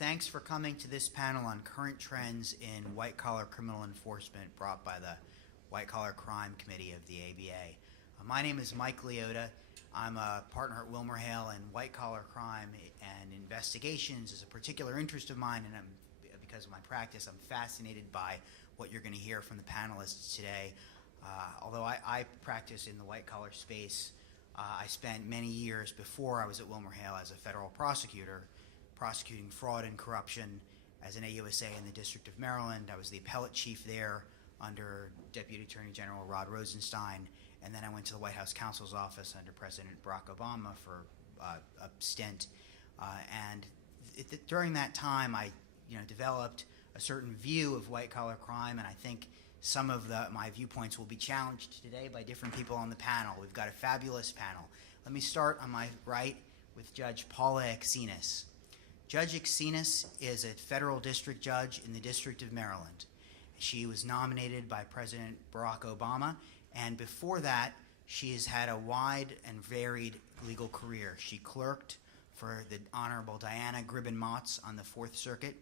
Thanks for coming to this panel on current trends in white-collar criminal enforcement brought by the White-Collar Crime Committee of the ABA. My name is Mike Leota. I'm a partner at WilmerHale, and white-collar crime and investigations is a particular interest of mine, and because of my practice, I'm fascinated by what you're going to hear from the panelists today. Although I practice in the white-collar space, I spent many years before I was at WilmerHale as a federal prosecutor, prosecuting fraud and corruption as an AUSA in the District of Maryland. I was the appellate chief there under Deputy Attorney General Rod Rosenstein, and then I went to the White House counsel's office under President Barack Obama for a stint. During that time, I developed a certain view of white-collar crime, and I think some of my viewpoints will be challenged today by different people on the panel. We've got a fabulous panel. Let me start on my right with Judge Paula Exinas. Judge Exinas is a federal district judge in the District of Maryland. She was nominated by President Barack Obama, and before that, she has had a wide and varied legal career. She clerked for the Honorable Diana Gribben-Motz on the Fourth Circuit.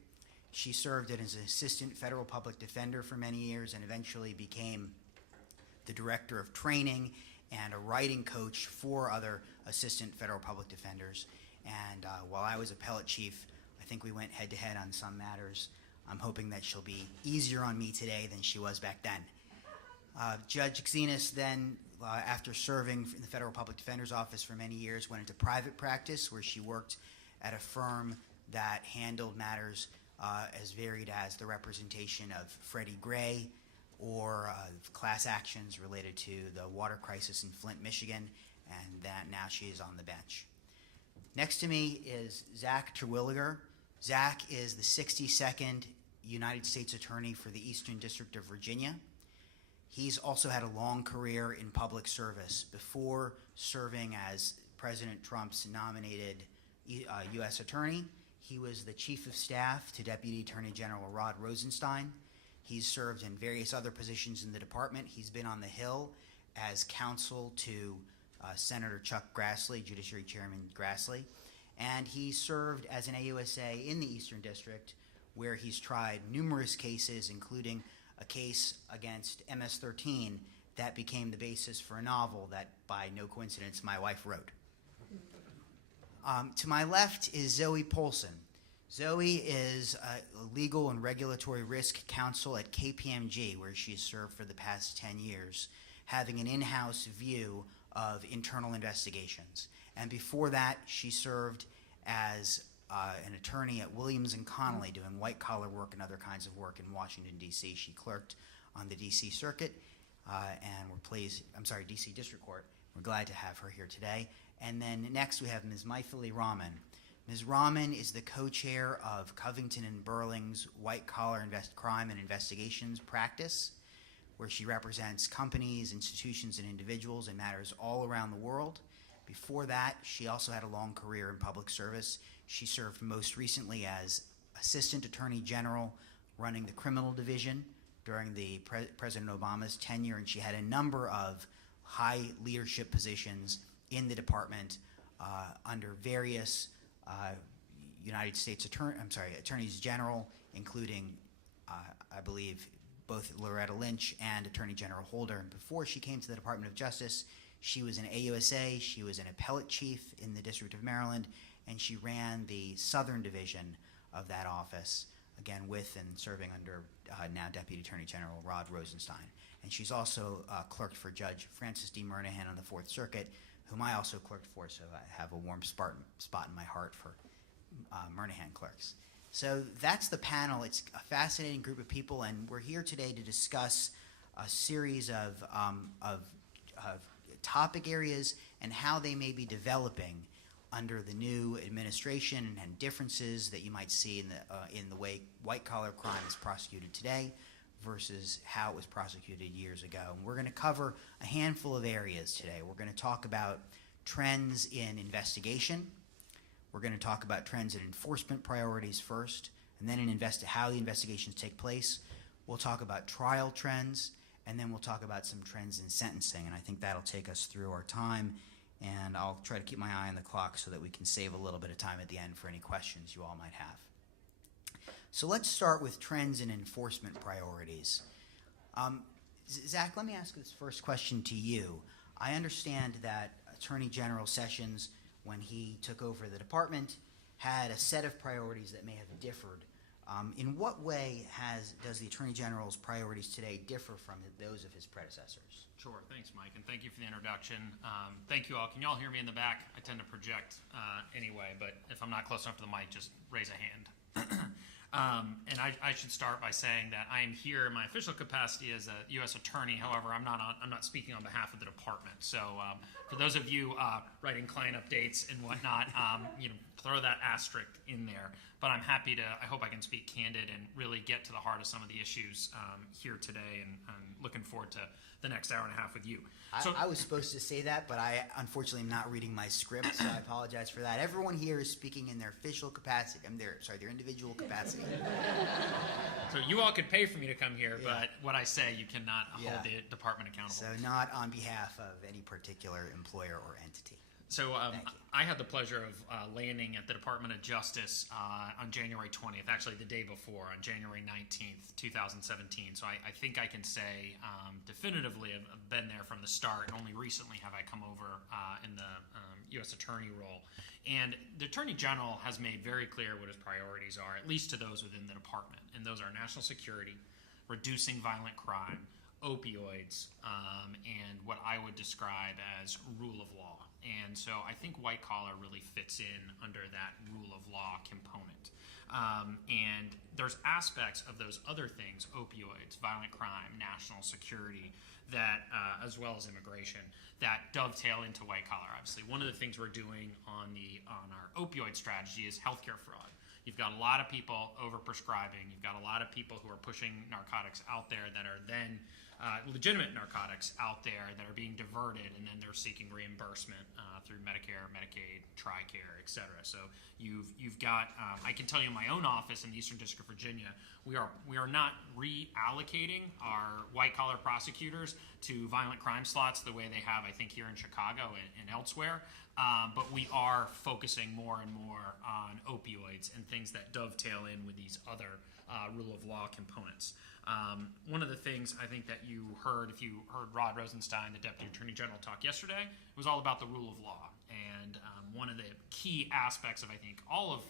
She served as an assistant federal public defender for many years and eventually became the director of training and a writing coach for other assistant federal public defenders. And while I was appellate chief, I think we went head-to-head on some matters. I'm hoping that she'll be easier on me today than she was back then. Judge Exinas then, after serving in the Federal Public Defender's Office for many years, went into private practice where she worked at a firm that handled matters as varied as the representation of Freddie Gray or class actions related to the water crisis in Flint, Michigan, and that now she is on the bench. Next to me is Zach Terwilliger. Zach is the 62nd United States Attorney for the Eastern District of Virginia. He's also had a long career in public service. Before serving as President Trump's nominated U.S. Attorney, he was the Chief of Staff to Deputy Attorney General Rod Rosenstein. He's served in various other positions in the department. He's been on the Hill as counsel to Senator Chuck Grassley, Judiciary Chairman Grassley, and he served as an AUSA in the Eastern District, where he's tried numerous cases, including a case against MS-13 that became the basis for a novel that, by no coincidence, my wife wrote. To my left is Zoe Polson. Zoe is a legal and regulatory risk counsel at KPMG, where she's served for the past 10 years, having an in-house view of internal investigations. And before that, she served as an attorney at Williams & Connolly doing white-collar work and other kinds of work in Washington, D.C. She clerked on the D.C. Circuit, and D.C. District Court. We're glad to have her here today. And then next we have Ms. Maithili Raman. Ms. Raman is the co-chair of Covington & Burling's white-collar crime and investigations practice, where she represents companies, institutions, and individuals in matters all around the world. Before that, she also had a long career in public service. She served most recently as Assistant Attorney General running the criminal division during the President Obama's tenure, and she had a number of high leadership positions in the department under various United States attorneys general, including, I believe, both Loretta Lynch and Attorney General Holder. And before she came to the Department of Justice, she was an AUSA, she was an appellate chief in the District of Maryland, and she ran the Southern Division of that office, again with and serving under now Deputy Attorney General Rod Rosenstein. And she's also clerked for Judge Francis D. Murnahan on the Fourth Circuit, whom I also clerked for, so I have a warm spot in my heart for Murnahan clerks. So that's the panel. It's a fascinating group of people, and we're here today to discuss a series of topic areas and how they may be developing under the new administration and differences that you might see in the way white-collar crime is prosecuted today versus how it was prosecuted years ago. And we're going to cover a handful of areas today. We're going to talk about trends in investigation. We're going to talk about trends in enforcement priorities first, and then in how the investigations take place. We'll talk about trial trends, and then we'll talk about some trends in sentencing, and I think that'll take us through our time, and I'll try to keep my eye on the clock so that we can save a little bit of time at the end for any questions you all might have. So let's start with trends and enforcement priorities. Zach, let me ask this first question to you. I understand that Attorney General Sessions, when he took over the department, had a set of priorities that may have differed. In what way does the Attorney General's priorities today differ from those of his predecessors? Sure. Thanks, Mike, and thank you for the introduction. Thank you all. Can you all hear me in the back? I tend to project anyway, but if I'm not close enough to the mic, just raise a hand. And I should start by saying that I am here in my official capacity as a U.S. attorney. However, I'm not speaking on behalf of the department. So for those of you writing client updates and whatnot, throw that asterisk in there. But I'm happy to. I hope I can speak candid and really get to the heart of some of the issues here today. And I'm looking forward to the next hour and a half with you. I was supposed to say that, but I unfortunately am not reading my script, so I apologize for that. Everyone here is speaking in their official capacity. Their individual capacity. So you all could pay for me to come here, but what I say, you cannot hold the department accountable. So not on behalf of any particular employer or entity. So I had the pleasure of landing at the Department of Justice on January 20th, actually the day before, on January 19th, 2017. So I think I can say definitively I've been there from the start, and only recently have I come over in the U.S. Attorney role. And the Attorney General has made very clear what his priorities are, at least to those within the department. And those are national security, reducing violent crime, opioids, and what I would describe as rule of law. And so I think white collar really fits in under that rule of law component. And there's aspects of those other things, opioids, violent crime, national security, that as well as immigration, that dovetail into white collar. Obviously, one of the things we're doing on our opioid strategy is healthcare fraud. You've got a lot of people overprescribing. You've got a lot of people who are pushing narcotics out there that are then legitimate narcotics out there that are being diverted, and then they're seeking reimbursement through Medicare, Medicaid, TRICARE, et cetera. So you've got, I can tell you in my own office in the Eastern District of Virginia, we are not reallocating our white collar prosecutors to violent crime slots the way they have, I think, here in Chicago and elsewhere. But we are focusing more and more on opioids and things that dovetail in with these other rule of law components. One of the things I think that you heard, if you heard Rod Rosenstein, the Deputy Attorney General, talk yesterday, it was all about the rule of law. And one of the key aspects of, I think, all of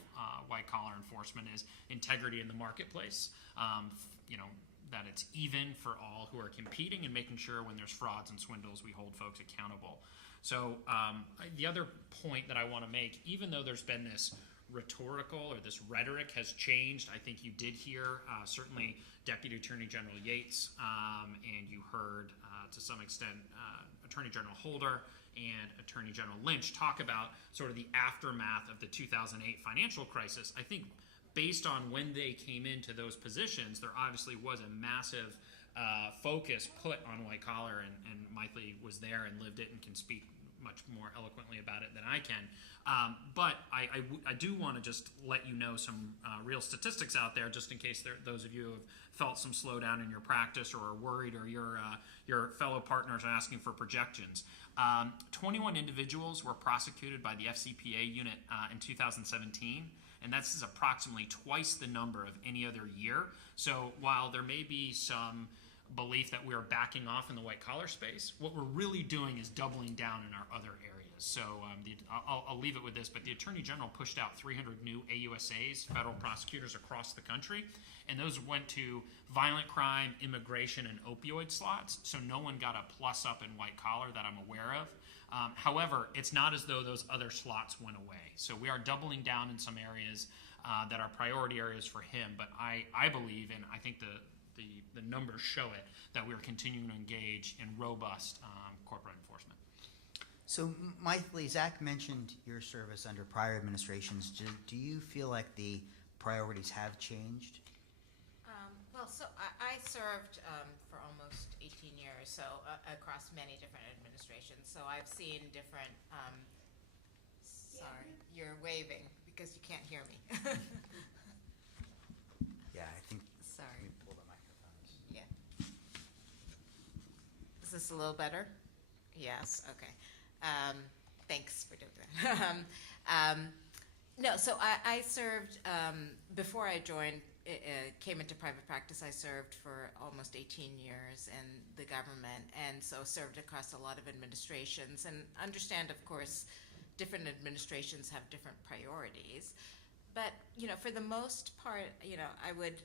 white-collar enforcement is integrity in the marketplace, that it's even for all who are competing, and making sure when there's frauds and swindles, we hold folks accountable. So the other point that I want to make, even though there's been this rhetorical or this rhetoric has changed, I think you did hear certainly Deputy Attorney General Yates, and you heard to some extent Attorney General Holder and Attorney General Lynch talk about sort of the aftermath of the 2008 financial crisis. I think based on when they came into those positions, there obviously was a massive focus put on white collar, and Mike Lee was there and lived it and can speak much more eloquently about it than I can. But I do want to just let you know some real statistics out there, just in case those of you who have felt some slowdown in your practice or are worried, or your fellow partners are asking for projections. 21 individuals were prosecuted by the FCPA unit in 2017, and that's approximately twice the number of any other year. So while there may be some belief that we're backing off in the white-collar space, what we're really doing is doubling down in our other areas. So I'll leave it with this, but the Attorney General pushed out 300 new AUSAs, federal prosecutors across the country, and those went to violent crime, immigration, and opioid slots, so no one got a plus up in white-collar that I'm aware of. However, it's not as though those other slots went away. So we are doubling down in some areas that are priority areas for him, but I believe, and I think the numbers show it, that we are continuing to engage in robust corporate enforcement. So, Mike Lee, Zach mentioned your service under prior administrations. Do you feel like the priorities have changed? So I served for almost 18 years, so across many different administrations. So I've seen different. Sorry, you're waving because you can't hear me. Yeah, I think. Sorry. Let me pull the microphones. Yeah. Is this a little better? Yes. Okay. Thanks for doing that. No, so I served before I joined came into private practice, I served for almost 18 years in the government, and so served across a lot of administrations, and understand, of course, different administrations have different priorities. But, for the most part, I would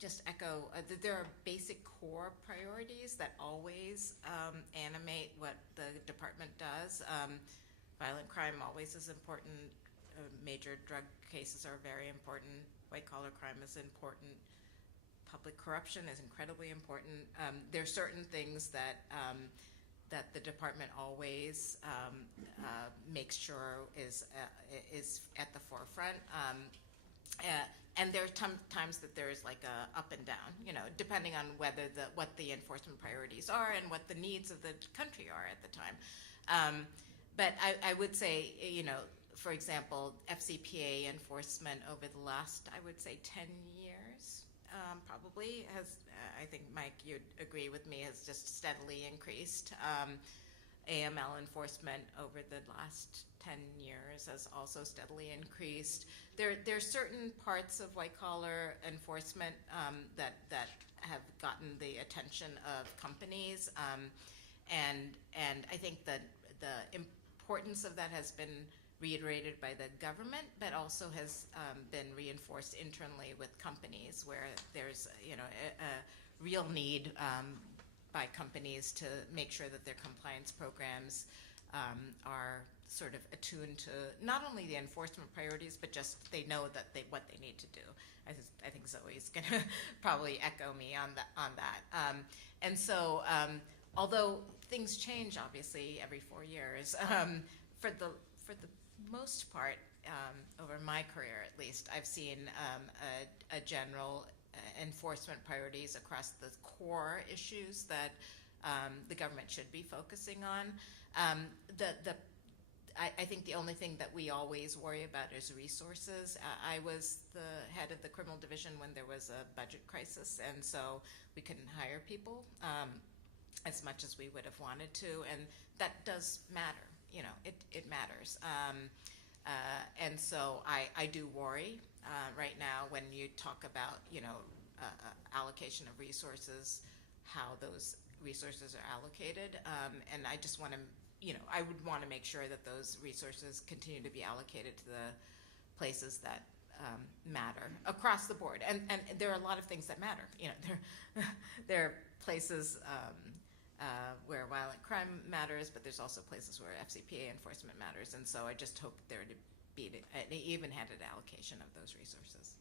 just echo that there are basic core priorities that always animate what the department does. Violent crime always is important. Major drug cases are very important. White-collar crime is important. Public corruption is incredibly important. There are certain things that the department always makes sure is at the forefront. And there are times that there is like a up and down, depending on what the enforcement priorities are and what the needs of the country are at the time. But I would say, for example, FCPA enforcement over the last, I would say, 10 years probably has, I think, Mike, you'd agree with me, has just steadily increased. AML enforcement over the last 10 years has also steadily increased. There are certain parts of white-collar enforcement that have gotten the attention of companies, and I think that the importance of that has been reiterated by the government, but also has been reinforced internally with companies, where there's a real need by companies to make sure that their compliance programs are sort of attuned to not only the enforcement priorities, but just they know that what they need to do. I think Zoe's going to probably echo me on that. And so, although things change obviously every 4 years, for the most part, over my career at least, I've seen a general enforcement priorities across the core issues that the government should be focusing on. I think the only thing that we always worry about is resources. I was the head of the criminal division when there was a budget crisis, and so we couldn't hire people as much as we would have wanted to, and that does matter. It matters. And so I do worry right now when you talk about, allocation of resources, how those resources are allocated. And I just want to, I would want to make sure that those resources continue to be allocated to the places that matter across the board. And there are a lot of things that matter. There are places where violent crime matters, but there's also places where FCPA enforcement matters. And so I just hope there to be an even-handed allocation of those resources.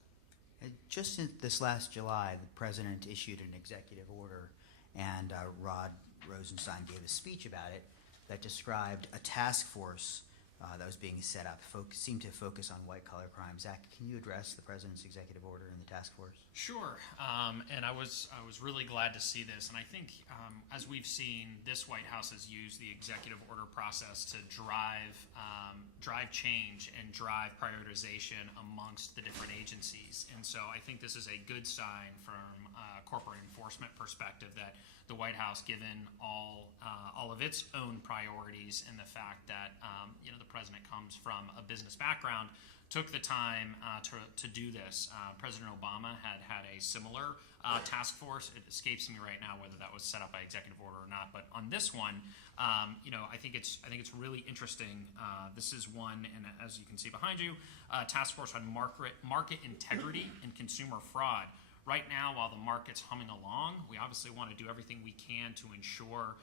Just in this last July, the president issued an executive order, and Rod Rosenstein gave a speech about it that described a task force that was being set up, seemed to focus on white-collar crime. Zach, can you address the president's executive order and the task force? Sure, and I was really glad to see this, and I think as we've seen, this White House has used the executive order process to drive change and drive prioritization amongst the different agencies, and so I think this is a good sign from a corporate enforcement perspective that the White House, given all of its own priorities and the fact that the president comes from a business background, took the time to do this. President Obama had a similar task force. It escapes me right now whether that was set up by executive order or not. But on this one, I think it's really interesting. This is one, and as you can see behind you, task force on market integrity and consumer fraud. Right now, while the market's humming along, we obviously want to do everything we can to ensure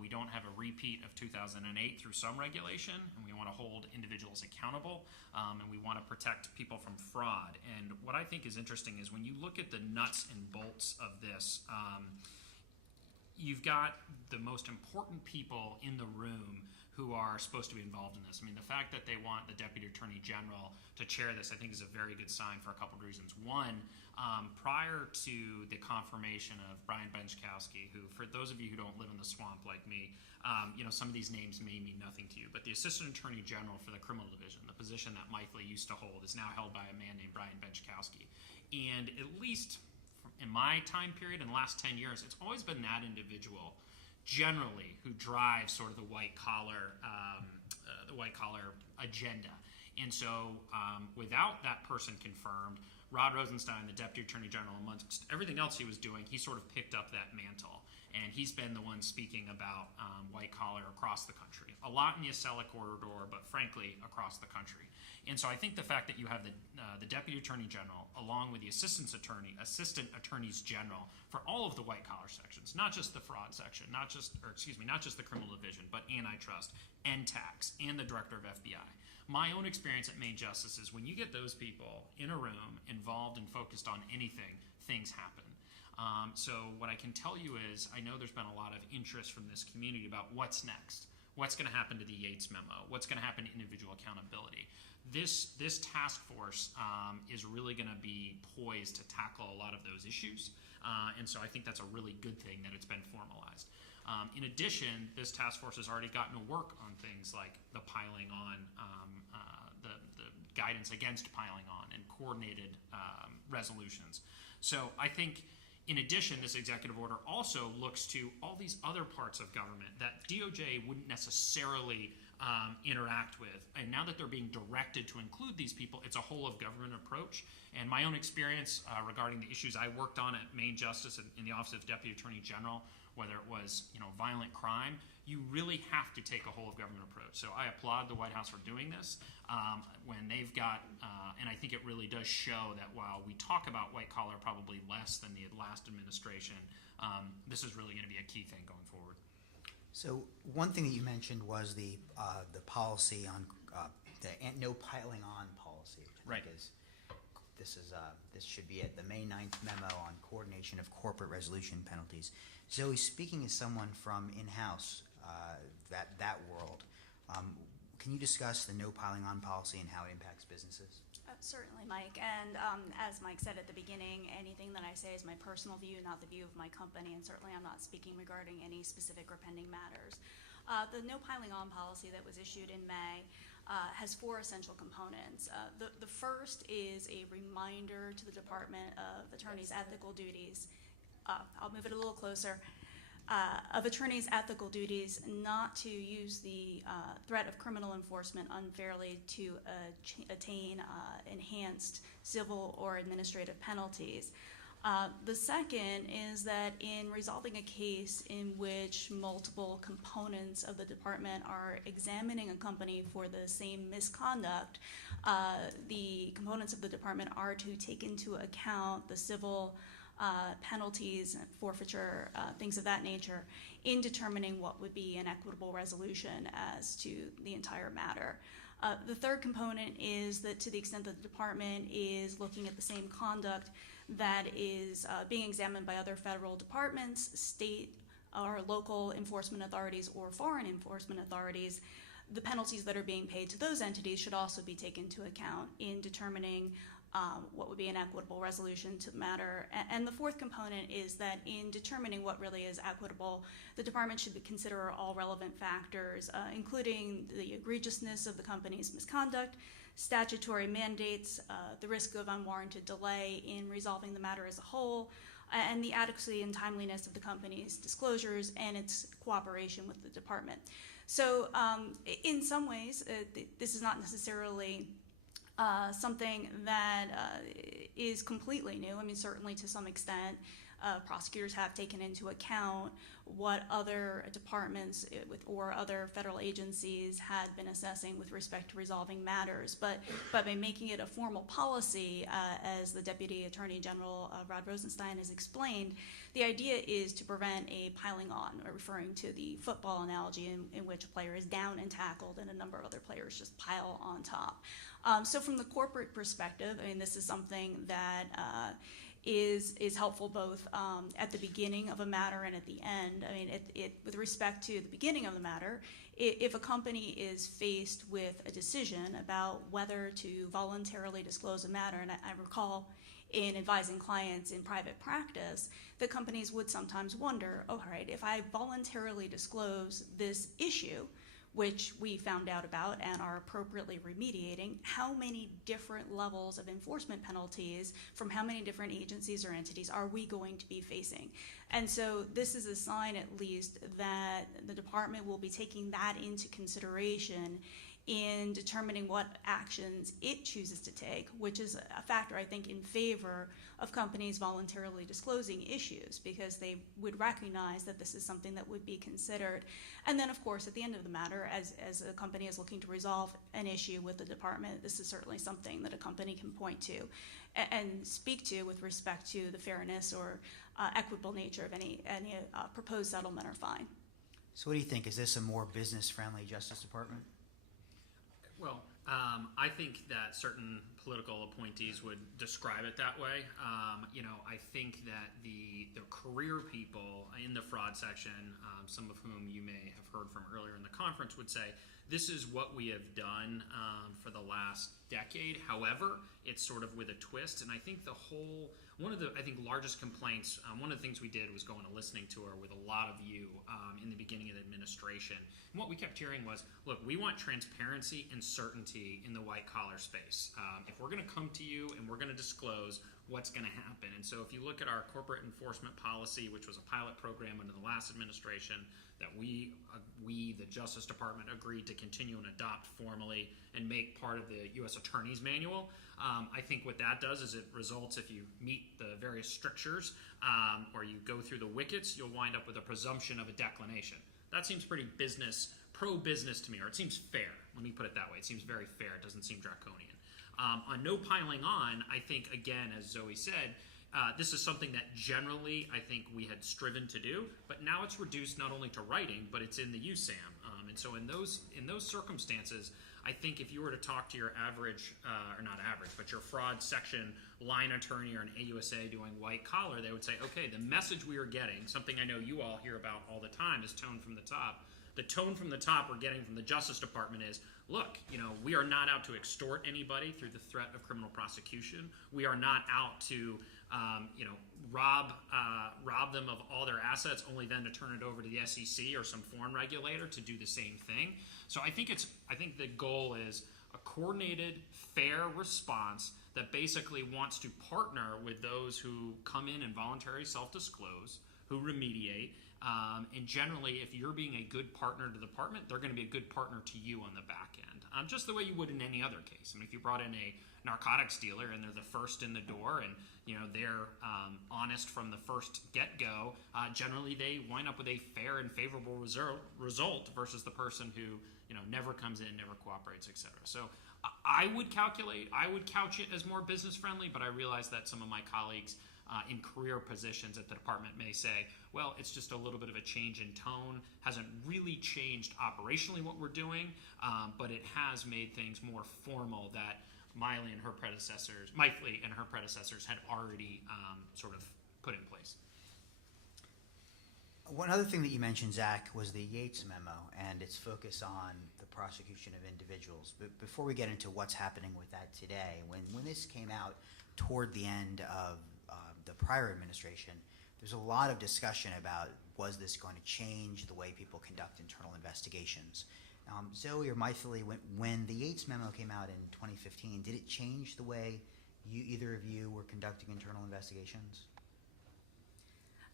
we don't have a repeat of 2008 through some regulation, and we want to hold individuals accountable, and we want to protect people from fraud. And what I think is interesting is when you look at the nuts and bolts of this, you've got the most important people in the room who are supposed to be involved in this. I mean, the fact that they want the Deputy Attorney General to chair this, I think, is a very good sign for a couple of reasons. One, prior to the confirmation of Brian Benchkowski, who, for those of you who don't live in the swamp like me, some of these names may mean nothing to you, but the Assistant Attorney General for the Criminal Division, the position that Mike Lee used to hold, is now held by a man named Brian Benchkowski. And at least in my time period, in the last 10 years, it's always been that individual generally who drives sort of the white collar agenda. And so without that person confirmed, Rod Rosenstein, the Deputy Attorney General, amongst everything else he was doing, he sort of picked up that mantle. And he's been the one speaking about white collar across the country. A lot in the Acela corridor, but frankly, across the country. And so I think the fact that you have the Deputy Attorney General, along with the Assistant Attorneys General for all of the white collar sections, not just the fraud section, not just the criminal division, but antitrust and tax and the Director of FBI. My own experience at Maine Justice is when you get those people in a room, involved and focused on anything, things happen. So what I can tell you is I know there's been a lot of interest from this community about what's next. What's going to happen to the Yates memo? What's going to happen to individual accountability? This task force is really going to be poised to tackle a lot of those issues. And so I think that's a really good thing that it's been formalized. In addition, this task force has already gotten to work on things like the piling on, the guidance against piling on and coordinated resolutions. So I think in addition, this executive order also looks to all these other parts of government that DOJ wouldn't necessarily interact with. And now that they're being directed to include these people, it's a whole of government approach. And my own experience regarding the issues I worked on at Maine Justice in the Office of Deputy Attorney General, whether it was violent crime, you really have to take a whole of government approach. So I applaud the White House for doing this when they've got, and I think it really does show that while we talk about white collar probably less than the last administration, this is really going to be a key thing going forward. So one thing that you mentioned was the policy on the no piling on policy, which I think is this should be at the May 9th memo on coordination of corporate resolution penalties. Zoe, speaking as someone from in-house, that world, can you discuss the no piling on policy and how it impacts businesses? Certainly, Mike. And as Mike said at the beginning, anything that I say is my personal view, not the view of my company, and certainly I'm not speaking regarding any specific or pending matters. The no piling on policy that was issued in May has four essential components. The first is a reminder to the Department of Attorneys' ethical duties. I'll move it a little closer. Of attorneys' ethical duties not to use the threat of criminal enforcement unfairly to attain enhanced civil or administrative penalties. The second is that in resolving a case in which multiple components of the department are examining a company for the same misconduct, the components of the department are to take into account the civil penalties, forfeiture, things of that nature, in determining what would be an equitable resolution as to the entire matter. The third component is that to the extent that the department is looking at the same conduct that is being examined by other federal departments, state or local enforcement authorities, or foreign enforcement authorities, the penalties that are being paid to those entities should also be taken into account in determining what would be an equitable resolution to the matter. And the fourth component is that in determining what really is equitable, the department should consider all relevant factors, including the egregiousness of the company's misconduct, statutory mandates, the risk of unwarranted delay in resolving the matter as a whole, and the adequacy and timeliness of the company's disclosures and its cooperation with the department. So in some ways, this is not necessarily something that is completely new. I mean, certainly to some extent, prosecutors have taken into account what other departments or other federal agencies had been assessing with respect to resolving matters. But by making it a formal policy, as the Deputy Attorney General Rod Rosenstein has explained, the idea is to prevent a piling on, referring to the football analogy in which a player is down and tackled and a number of other players just pile on top. So from the corporate perspective, I mean, this is something that is helpful both at the beginning of a matter and at the end. I mean, with respect to the beginning of the matter, if a company is faced with a decision about whether to voluntarily disclose a matter, and I recall in advising clients in private practice, the companies would sometimes wonder, oh, all right, if I voluntarily disclose this issue, which we found out about and are appropriately remediating, how many different levels of enforcement penalties from how many different agencies or entities are we going to be facing? And so this is a sign, at least, that the department will be taking that into consideration in determining what actions it chooses to take, which is a factor, I think, in favor of companies voluntarily disclosing issues, because they would recognize that this is something that would be considered. And then, of course, at the end of the matter, as a company is looking to resolve an issue with the department, this is certainly something that a company can point to and speak to with respect to the fairness or equitable nature of any proposed settlement or fine. So what do you think? Is this a more business-friendly Justice Department? Well, I think that certain political appointees would describe it that way. I think that the career people in the fraud section, some of whom you may have heard from earlier in the conference, would say this is what we have done for the last decade. However, it's sort of with a twist, and I think one of the largest complaints, one of the things we did was go on a listening tour with a lot of you in the beginning of the administration. And what we kept hearing was, look, we want transparency and certainty in the white-collar space. If we're going to come to you and we're going to disclose what's going to happen. And so if you look at our corporate enforcement policy, which was a pilot program under the last administration that we, the Justice Department, agreed to continue and adopt formally and make part of the U.S. Attorney's Manual, I think what that does is it results, if you meet the various strictures or you go through the wickets, you'll wind up with a presumption of a declination. That seems pretty pro-business to me, or it seems fair. Let me put it that way. It seems very fair. It doesn't seem draconian. On no piling on, I think, again, as Zoe said, this is something that generally I think we had striven to do, but now it's reduced not only to writing, but it's in the USAM. And so in those circumstances, I think if you were to talk to your average, or not average, but your fraud section line attorney or an AUSA doing white collar, they would say, okay, the message we are getting, something I know you all hear about all the time, is tone from the top. The tone from the top we're getting from the Justice Department is, look, we are not out to extort anybody through the threat of criminal prosecution. We are not out to, rob them of all their assets, only then to turn it over to the SEC or some foreign regulator to do the same thing. So I think the goal is a coordinated, fair response that basically wants to partner with those who come in and voluntarily self-disclose, who remediate. And generally, if you're being a good partner to the department, they're going to be a good partner to you on the back end, just the way you would in any other case. I mean, if you brought in a narcotics dealer and they're the first in the door and they're honest from the first get-go, generally they wind up with a fair and favorable result versus the person who never comes in, never cooperates, etc. So I would couch it as more business-friendly, but I realize that some of my colleagues in career positions at the department may say, well, it's just a little bit of a change in tone, hasn't really changed operationally what we're doing, but it has made things more formal that Miley and her predecessors had already sort of put in place. One other thing that you mentioned, Zach, was the Yates memo and its focus on the prosecution of individuals. But before we get into what's happening with that today, when this came out toward the end of the prior administration, there's a lot of discussion about, was this going to change the way people conduct internal investigations? Zoe or Mythily, when the Yates memo came out in 2015, did it change the way either of you were conducting internal investigations?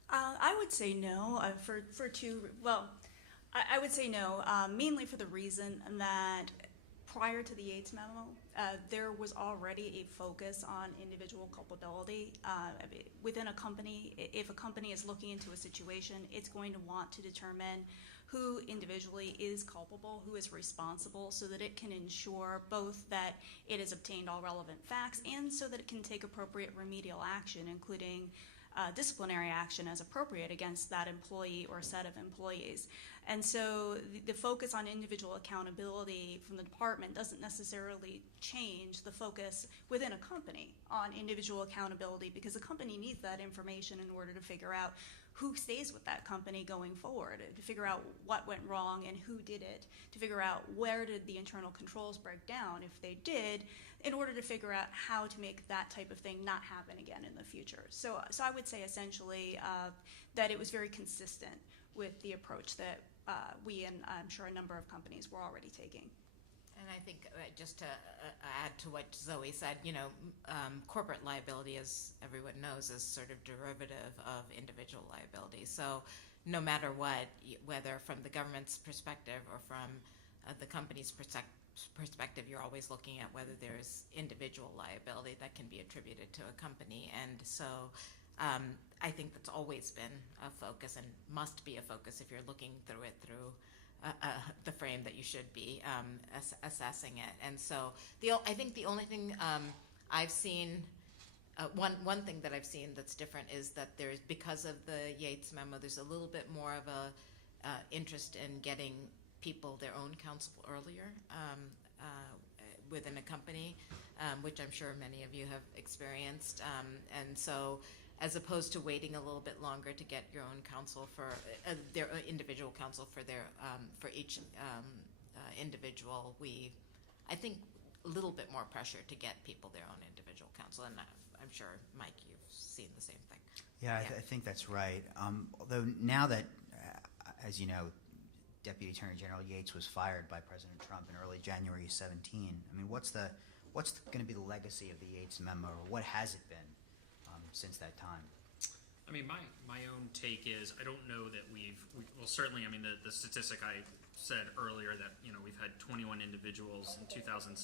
I would say no. I would say no, mainly for the reason that prior to the Yates memo, there was already a focus on individual culpability. Within a company, if a company is looking into a situation, it's going to want to determine who individually is culpable, who is responsible, so that it can ensure both that it has obtained all relevant facts and so that it can take appropriate remedial action, including disciplinary action as appropriate against that employee or set of employees. And so the focus on individual accountability from the department doesn't necessarily change the focus within a company on individual accountability, because the company needs that information in order to figure out who stays with that company going forward, to figure out what went wrong and who did it, to figure out where did the internal controls break down, if they did, in order to figure out how to make that type of thing not happen again in the future. So I would say essentially that it was very consistent with the approach that we and I'm sure a number of companies were already taking. And I think just to add to what Zoe said, corporate liability, as everyone knows, is sort of derivative of individual liability. So no matter what, whether from the government's perspective or from the company's perspective, you're always looking at whether there's individual liability that can be attributed to a company. And so I think that's always been a focus and must be a focus if you're looking through it through the frame that you should be assessing it. And so I think the only thing I've seen, one thing that I've seen that's different is that there's, because of the Yates memo, there's a little bit more of a interest in getting people their own counsel earlier within a company, which I'm sure many of you have experienced. And so, as opposed to waiting a little bit longer to get your own counsel for their individual counsel for each individual, I think a little bit more pressure to get people their own individual counsel. And I'm sure, Mike, you've seen the same thing. Yeah, I think that's right. Although now that, as you know, Deputy Attorney General Yates was fired by President Trump in early January 17. I mean, what's going to be the legacy of the Yates memo, or what has it been since that time? I mean, my own take is I don't know that well, certainly, I mean, the statistic I said earlier that, we've had 21 individuals in 2017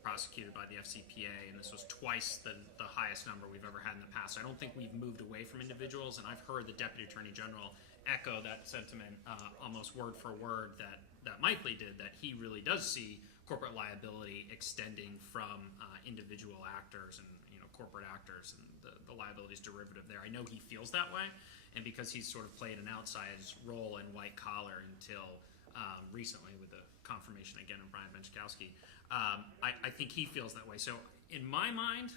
prosecuted by the FCPA, and this was twice the highest number we've ever had in the past. I don't think we've moved away from individuals, and I've heard the Deputy Attorney General echo that sentiment almost word for word that Mike Lee did, that he really does see corporate liability extending from individual actors and corporate actors, and the liabilities derivative there. I know he feels that way, and because he's sort of played an outsized role in white collar until recently with the confirmation again of Brian Benchkowski, I think he feels that way. So in my mind,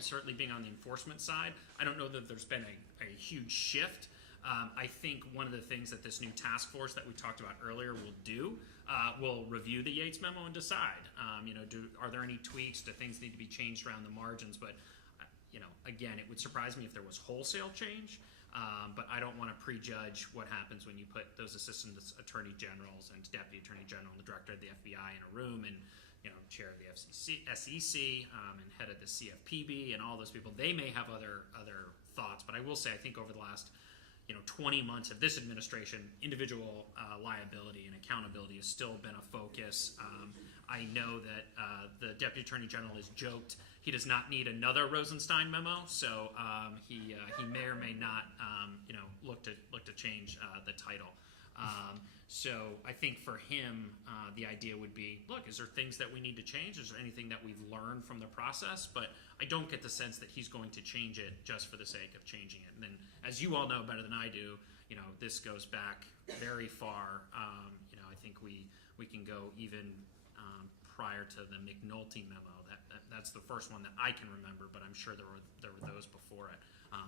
certainly being on the enforcement side, I don't know that there's been a huge shift. I think one of the things that this new task force that we talked about earlier will do will review the Yates memo and decide, are there any tweaks? Do things need to be changed around the margins? But, again, it would surprise me if there was wholesale change, but I don't want to prejudge what happens when you put those assistant attorney generals and deputy attorney general and the director of the FBI in a room, and chair of the SEC and head of the CFPB and all those people. They may have other thoughts, but I will say I think over the last 20 months of this administration, individual liability and accountability has still been a focus. I know that the Deputy Attorney General has joked he does not need another Rosenstein memo, so he may or may not look to change the title. So I think for him, the idea would be, look, is there things that we need to change? Is there anything that we've learned from the process? But I don't get the sense that he's going to change it just for the sake of changing it. And then, as you all know better than I do, this goes back very far. I think we can go even prior to the McNulty memo. That's the first one that I can remember, but I'm sure there were those before it.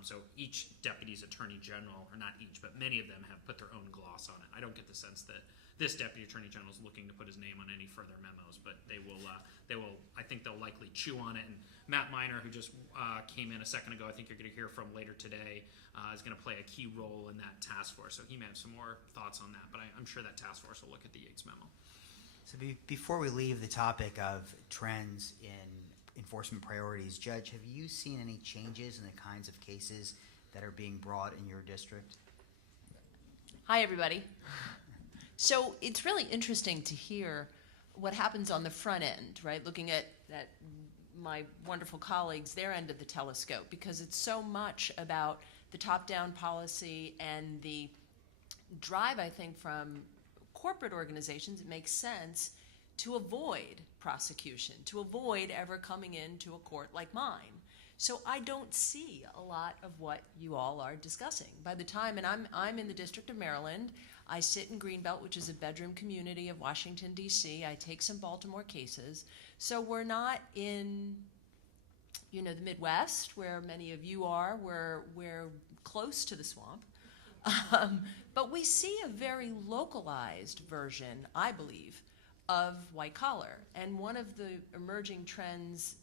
So each deputy's attorney general, or not each, but many of them have put their own gloss on it. I don't get the sense that this deputy attorney general is looking to put his name on any further memos, but they will. I think they'll likely chew on it. And Matt Miner, who just came in a second ago, I think you're going to hear from later today, is going to play a key role in that task force. So he may have some more thoughts on that, but I'm sure that task force will look at the Yates memo. So before we leave the topic of trends in enforcement priorities, Judge, have you seen any changes in the kinds of cases that are being brought in your district? Hi, everybody. So it's really interesting to hear what happens on the front end, right? Looking at my wonderful colleagues, their end of the telescope, because it's so much about the top-down policy and the drive, I think, from corporate organizations. It makes sense to avoid prosecution, to avoid ever coming into a court like mine. So I don't see a lot of what you all are discussing. By the time, and I'm in the District of Maryland, I sit in Greenbelt, which is a bedroom community of Washington, D.C. I take some Baltimore cases. So we're not in, the Midwest, where many of you are. We're close to the swamp. But we see a very localized version, I believe, of white collar. And one of the emerging trends,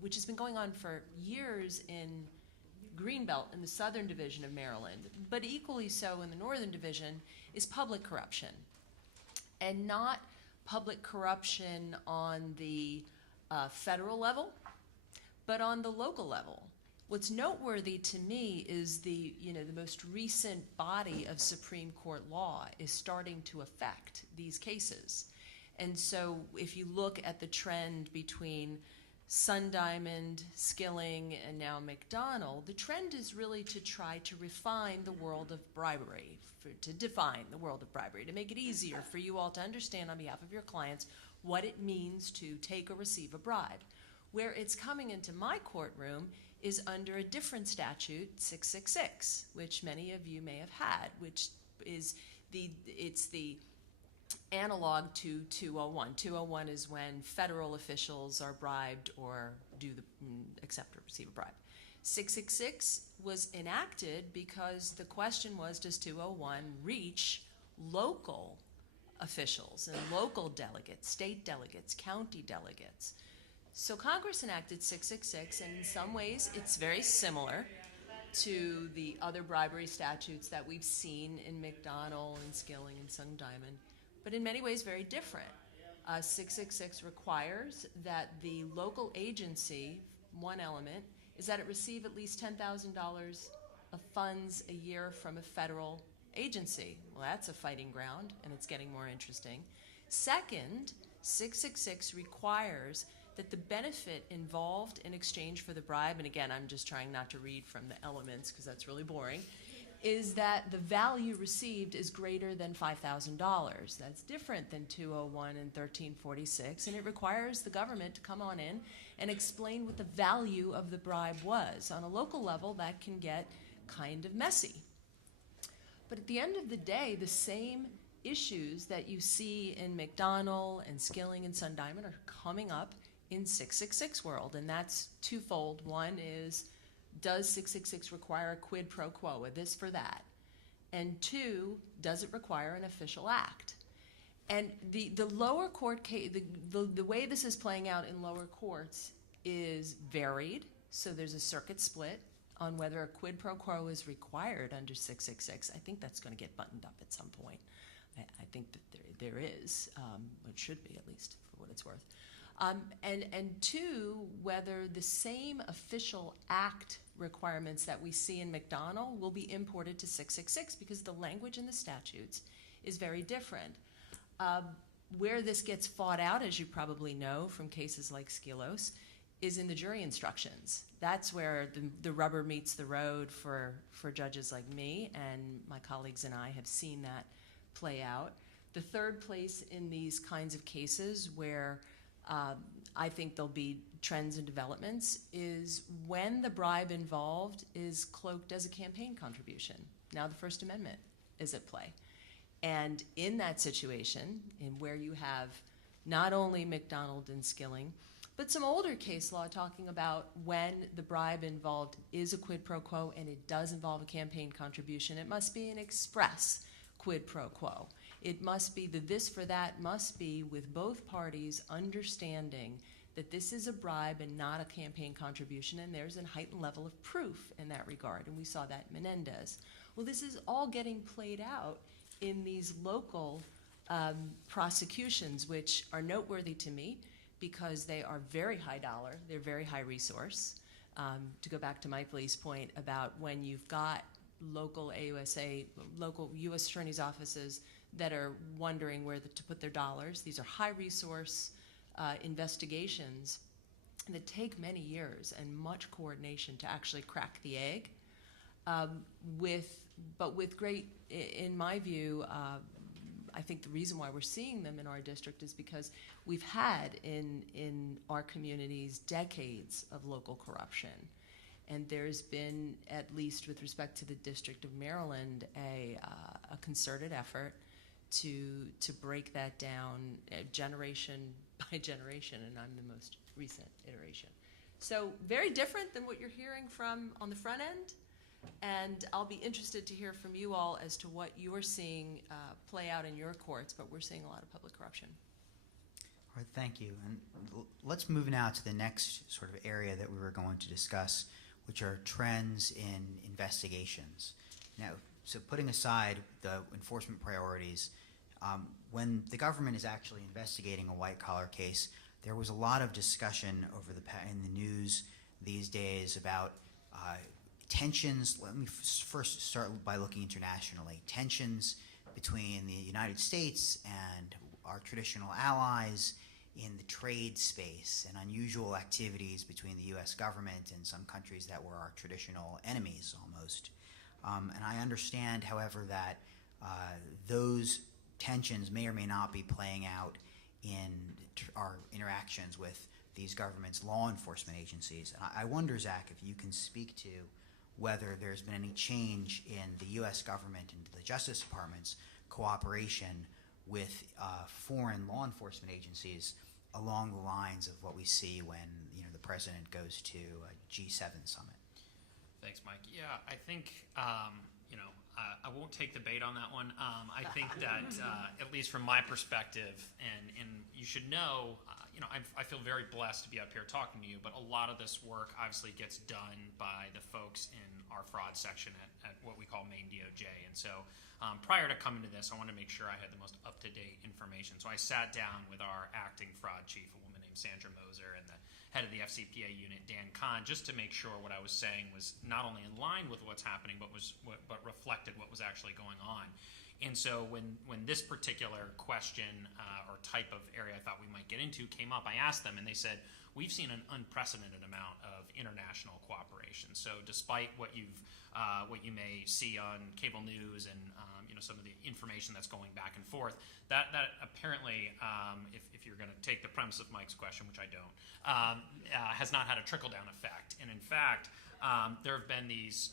which has been going on for years in Greenbelt in the Southern Division of Maryland, but equally so in the Northern Division, is public corruption. And not public corruption on the federal level, but on the local level. What's noteworthy to me is the most recent body of Supreme Court law is starting to affect these cases. And so if you look at the trend between Sun Diamond, Skilling, and now McDonald, the trend is really to try to refine the world of bribery, to define the world of bribery, to make it easier for you all to understand on behalf of your clients what it means to take or receive a bribe. Where it's coming into my courtroom is under a different statute, 666, which many of you may have had, which is the analog to 201. 201 is when federal officials are bribed or accept or receive a bribe. 666 was enacted because the question was, does 201 reach local officials and local delegates, state delegates, county delegates? So Congress enacted 666, and in some ways it's very similar to the other bribery statutes that we've seen in McDonald and Skilling and Sun Diamond, but in many ways very different. 666 requires that the local agency, one element, is that it receive at least $10,000 of funds a year from a federal agency. Well, that's a fighting ground, and it's getting more interesting. Second, 666 requires that the benefit involved in exchange for the bribe, and again, I'm just trying not to read from the elements because that's really boring, is that the value received is greater than $5,000. That's different than 201 and 1346, and it requires the government to come on in and explain what the value of the bribe was. On a local level, that can get kind of messy. But at the end of the day, the same issues that you see in McDonald and Skilling and Sun Diamond are coming up in 666 world, and that's twofold. One is, does 666 require a quid pro quo, a this for that? And two, does it require an official act? And the lower court case, the way this is playing out in lower courts is varied. So there's a circuit split on whether a quid pro quo is required under 666. I think that's going to get buttoned up at some point. I think that there is, it should be at least for what it's worth. And two, whether the same official act requirements that we see in McDonald will be imported to 666, because the language in the statutes is very different. Where this gets fought out, as you probably know from cases like Skilos, is in the jury instructions. That's where the rubber meets the road for judges like me, and my colleagues and I have seen that play out. The third place in these kinds of cases where I think there'll be trends and developments is when the bribe involved is cloaked as a campaign contribution. Now the First Amendment is at play. And in that situation, in where you have not only McDonald and Skilling, but some older case law talking about when the bribe involved is a quid pro quo and it does involve a campaign contribution, it must be an express quid pro quo. It must be the this for that must be with both parties understanding that this is a bribe and not a campaign contribution, and there's a heightened level of proof in that regard, and we saw that in Menendez. Well, this is all getting played out in these local prosecutions, which are noteworthy to me because they are very high dollar, they're very high resource. To go back to Mike Lee's point about when you've got local AUSA, local U.S. attorney's offices that are wondering where to put their dollars. These are high resource investigations that take many years and much coordination to actually crack the egg. But with great, in my view, I think the reason why we're seeing them in our district is because we've had in our communities decades of local corruption. And there's been, at least with respect to the District of Maryland, a concerted effort to break that down generation by generation, and I'm the most recent iteration. So very different than what you're hearing from on the front end, and I'll be interested to hear from you all as to what you're seeing play out in your courts, but we're seeing a lot of public corruption. All right, thank you. And let's move now to the next sort of area that we were going to discuss, which are trends in investigations. Now, so putting aside the enforcement priorities, when the government is actually investigating a white-collar case, there was a lot of discussion in the news these days about tensions, let me first start by looking internationally. Tensions between the United States and our traditional allies in the trade space, and unusual activities between the U.S. government and some countries that were our traditional enemies almost. And I understand, however, that those tensions may or may not be playing out in our interactions with these governments' law enforcement agencies. And I wonder, Zach, if you can speak to whether there's been any change in the U.S. government and the Justice Department's cooperation with foreign law enforcement agencies along the lines of what we see when the president goes to a G7 summit. Thanks, Mike. Yeah, I think I won't take the bait on that one. I think that at least from my perspective, and you should know, I feel very blessed to be up here talking to you. But a lot of this work obviously gets done by the folks in our fraud section at what we call Maine DOJ. And so prior to coming to this, I wanted to make sure I had the most up-to-date information. So I sat down with our acting fraud chief, a woman named Sandra Moser, and the head of the FCPA unit, Dan Kahn, just to make sure what I was saying was not only in line with what's happening, but reflected what was actually going on. And so when this particular question or type of area I thought we might get into came up, I asked them, and they said, we've seen an unprecedented amount of international cooperation. So despite what you may see on cable news and some of the information that's going back and forth, that apparently, if you're going to take the premise of Mike's question, which I don't, has not had a trickle-down effect. And in fact, there have been these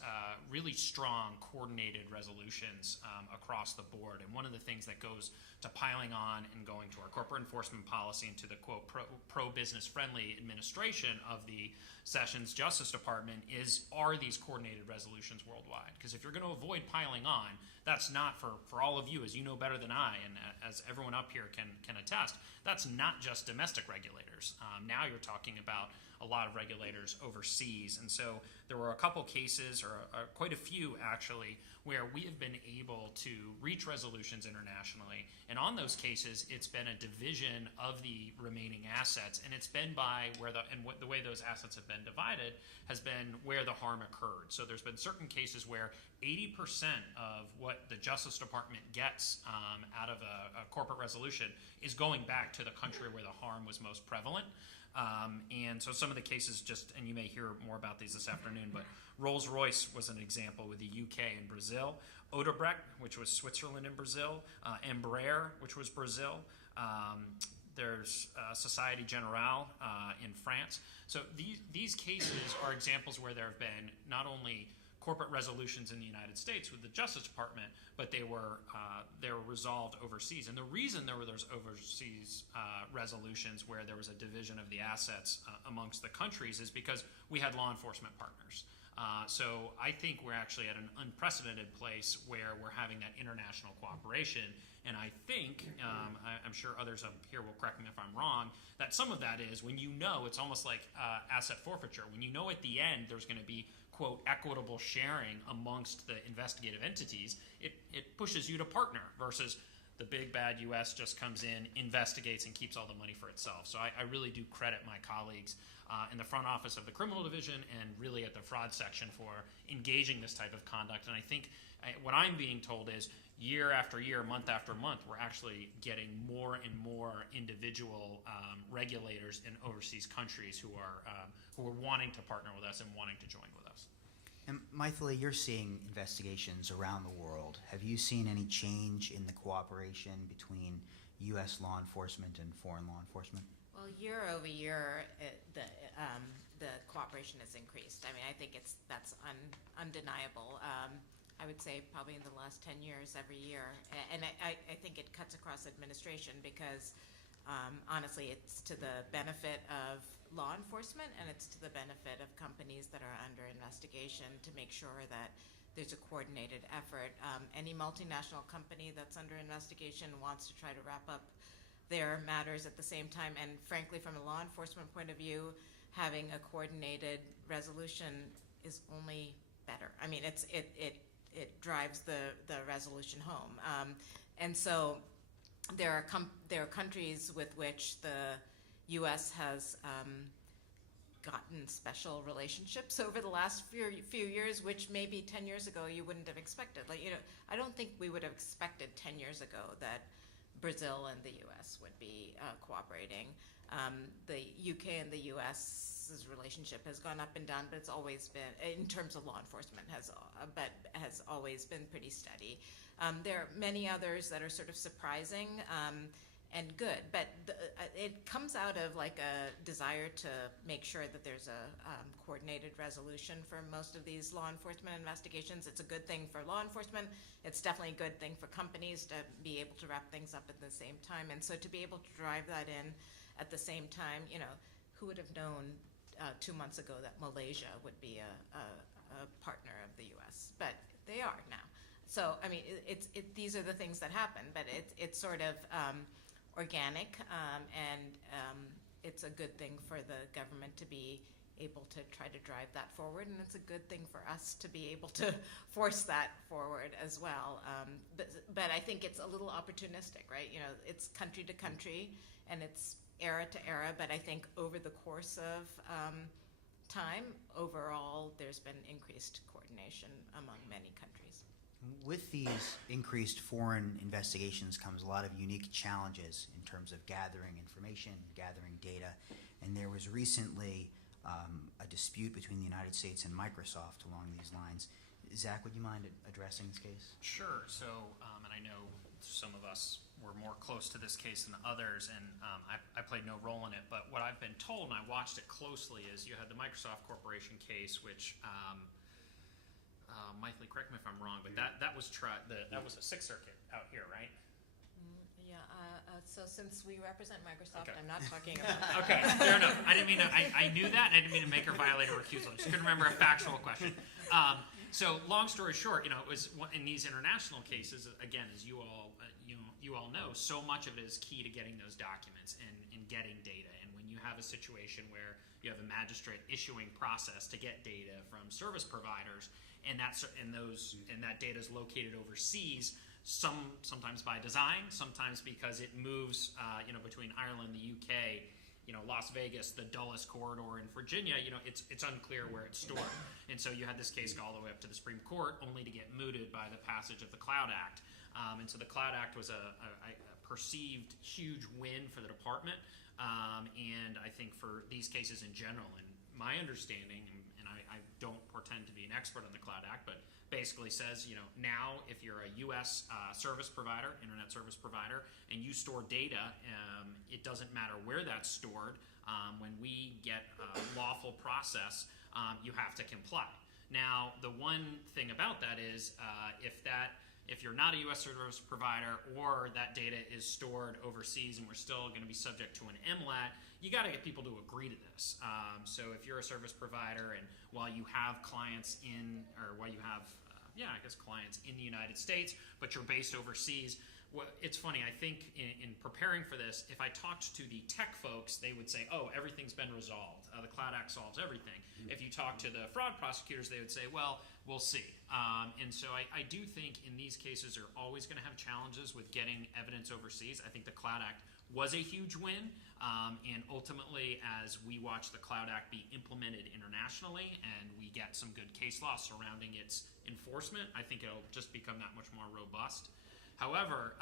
really strong coordinated resolutions across the board. And one of the things that goes to piling on and going to our corporate enforcement policy and to the, quote, pro-business friendly administration of the Sessions Justice Department are these coordinated resolutions worldwide. Because if you're going to avoid piling on, that's not for all of you, as you know better than I, and as everyone up here can attest, that's not just domestic regulators. Now you're talking about a lot of regulators overseas. And so there were a couple cases, or quite a few actually, where we have been able to reach resolutions internationally. And on those cases, it's been a division of the remaining assets, and it's been by the way those assets have been divided has been where the harm occurred. So there's been certain cases where 80% of what the Justice Department gets out of a corporate resolution is going back to the country where the harm was most prevalent. And so some of the cases and you may hear more about these this afternoon, but Rolls-Royce was an example with the UK and Brazil, Odebrecht, which was Switzerland and Brazil, Embraer, which was Brazil. There's Societe Generale in France. So these cases are examples where there have been not only corporate resolutions in the United States with the Justice Department, but they were resolved overseas. And the reason there were those overseas resolutions where there was a division of the assets amongst the countries is because we had law enforcement partners. So I think we're actually at an unprecedented place where we're having that international cooperation. And I think, I'm sure others up here will correct me if I'm wrong, that some of that is when it's almost like asset forfeiture. When at the end there's going to be, quote, equitable sharing amongst the investigative entities, it pushes you to partner versus the big bad U.S. just comes in, investigates, and keeps all the money for itself. So I really do credit my colleagues in the front office of the criminal division and really at the fraud section for engaging this type of conduct. And I think what I'm being told is year after year, month after month, we're actually getting more and more individual regulators in overseas countries who are wanting to partner with us and wanting to join with us. And Maithili, you're seeing investigations around the world. Have you seen any change in the cooperation between U.S. law enforcement and foreign law enforcement? Well, year over year, the cooperation has increased. I mean, I think that's undeniable. I would say probably in the last 10 years, every year. And I think it cuts across administration because, honestly, it's to the benefit of law enforcement and it's to the benefit of companies that are under investigation to make sure that there's a coordinated effort. Any multinational company that's under investigation wants to try to wrap up their matters at the same time. And frankly, from a law enforcement point of view, having a coordinated resolution is only better. I mean, it drives the resolution home. And so there are countries with which the U.S. has gotten special relationships over the last few years, which maybe 10 years ago you wouldn't have expected. Like, I don't think we would have expected 10 years ago that Brazil and the U.S. would be cooperating. The UK and the U.S.'s relationship has gone up and down, but it's always been, in terms of law enforcement, has always been pretty steady. There are many others that are sort of surprising and good, but it comes out of like a desire to make sure that there's a coordinated resolution for most of these law enforcement investigations. It's a good thing for law enforcement. It's definitely a good thing for companies to be able to wrap things up at the same time. And so to be able to drive that in at the same time, who would have known 2 months ago that Malaysia would be a partner of the U.S., but they are now. So, I mean, these are the things that happen, but it's sort of organic, and it's a good thing for the government to be able to try to drive that forward, and it's a good thing for us to be able to force that forward as well. But I think it's a little opportunistic, right? It's country to country, and it's era to era, but I think over the course of time, overall, there's been increased coordination among many countries. With these increased foreign investigations comes a lot of unique challenges in terms of gathering information, gathering data, and there was recently a dispute between the United States and Microsoft along these lines. Zach, would you mind addressing this case? Sure. So, and I know some of us were more close to this case than others, and I played no role in it, but what I've been told, and I watched it closely, is you had the Microsoft Corporation case, which Michael, correct me if I'm wrong, but that was that was a Sixth Circuit out here, right? So since we represent Microsoft, Okay. I'm not talking about that. Okay, fair enough. I didn't mean to. I knew that, and I didn't mean to make her violate her recusal. I just couldn't remember a factual question. So, long story short, it was in these international cases. Again, as you all know, so much of it is key to getting those documents and getting data. And when you have a situation where you have a magistrate issuing process to get data from service providers, and that data is located overseas, sometimes by design, sometimes because it moves, between Ireland, the UK, Las Vegas, the dullest corridor in Virginia. It's unclear where it's stored, and so you had this case go all the way up to the Supreme Court, only to get mooted by the passage of the Cloud Act. And so the Cloud Act was a perceived huge win for the department, and I think for these cases in general. And my understanding, and I don't pretend to be an expert on the Cloud Act, but basically says, now if you're a U.S. service provider, internet service provider, and you store data, it doesn't matter where that's stored. When we get a lawful process, you have to comply. Now, the one thing about that is if you're not a U.S. service provider, or that data is stored overseas and we're still going to be subject to an MLAT, you got to get people to agree to this. So if you're a service provider, and while you have clients clients in the United States, but you're based overseas, it's funny, I think in preparing for this, if I talked to the tech folks, they would say, oh, everything's been resolved. The Cloud Act solves everything. If you talk to the fraud prosecutors, they would say, well, we'll see. And so I do think in these cases are always going to have challenges with getting evidence overseas. I think the Cloud Act was a huge win, and ultimately, as we watch the Cloud Act be implemented internationally and we get some good case law surrounding its enforcement, I think it'll just become that much more robust. However,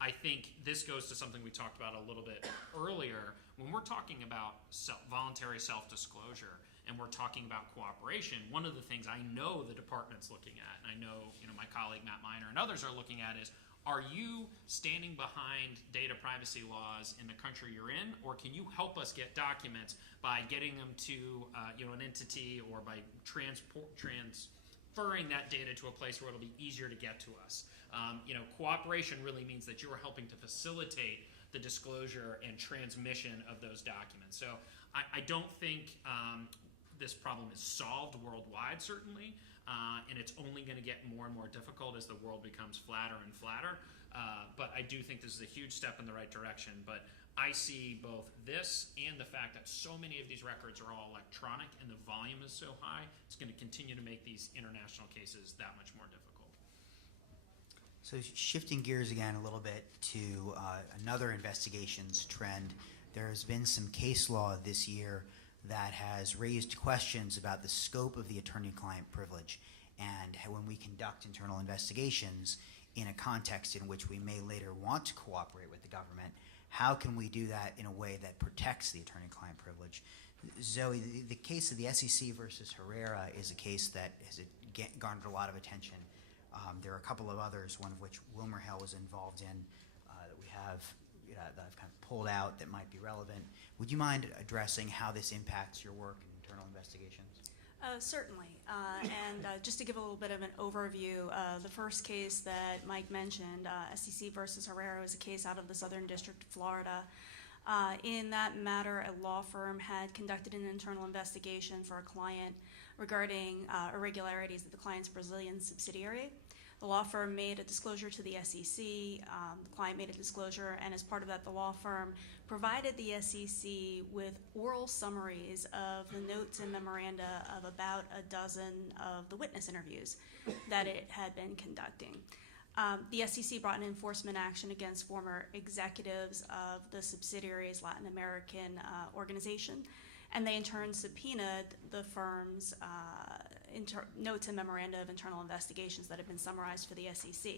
I think this goes to something we talked about a little bit earlier. When we're talking about voluntary self-disclosure and we're talking about cooperation, one of the things I know the department's looking at, and I know my colleague Matt Miner and others are looking at, is, are you standing behind data privacy laws in the country you're in, or can you help us get documents by getting them to an entity, or by transferring that data to a place where it'll be easier to get to us? Cooperation really means that you are helping to facilitate the disclosure and transmission of those documents. So I don't think this problem is solved worldwide, certainly, and it's only going to get more and more difficult as the world becomes flatter and flatter. But I do think this is a huge step in the right direction. But I see both this and the fact that so many of these records are all electronic and the volume is so high, it's going to continue to make these international cases that much more difficult. So shifting gears again a little bit to another investigations trend, there has been some case law this year that has raised questions about the scope of the attorney-client privilege and how, when we conduct internal investigations in a context in which we may later want to cooperate with the government, how can we do that in a way that protects the attorney-client privilege? Zoe, the case of the SEC versus Herrera is a case that has garnered a lot of attention. There are a couple of others, one of which WilmerHale was involved in, that we have that I've kind of pulled out that might be relevant. Would you mind addressing how this impacts your work in internal investigations? Certainly. And just to give a little bit of an overview, the first case that Mike mentioned, SEC versus Herrera, was a case out of the Southern District of Florida. In that matter, a law firm had conducted an internal investigation for a client regarding irregularities at the client's Brazilian subsidiary. The law firm made a disclosure to the SEC, the client made a disclosure, and as part of that, the law firm provided the SEC with oral summaries of the notes and memoranda of about a dozen of the witness interviews that it had been conducting. The SEC brought an enforcement action against former executives of the subsidiary's Latin American organization, and they in turn subpoenaed the firm's notes and memoranda of internal investigations that had been summarized for the SEC.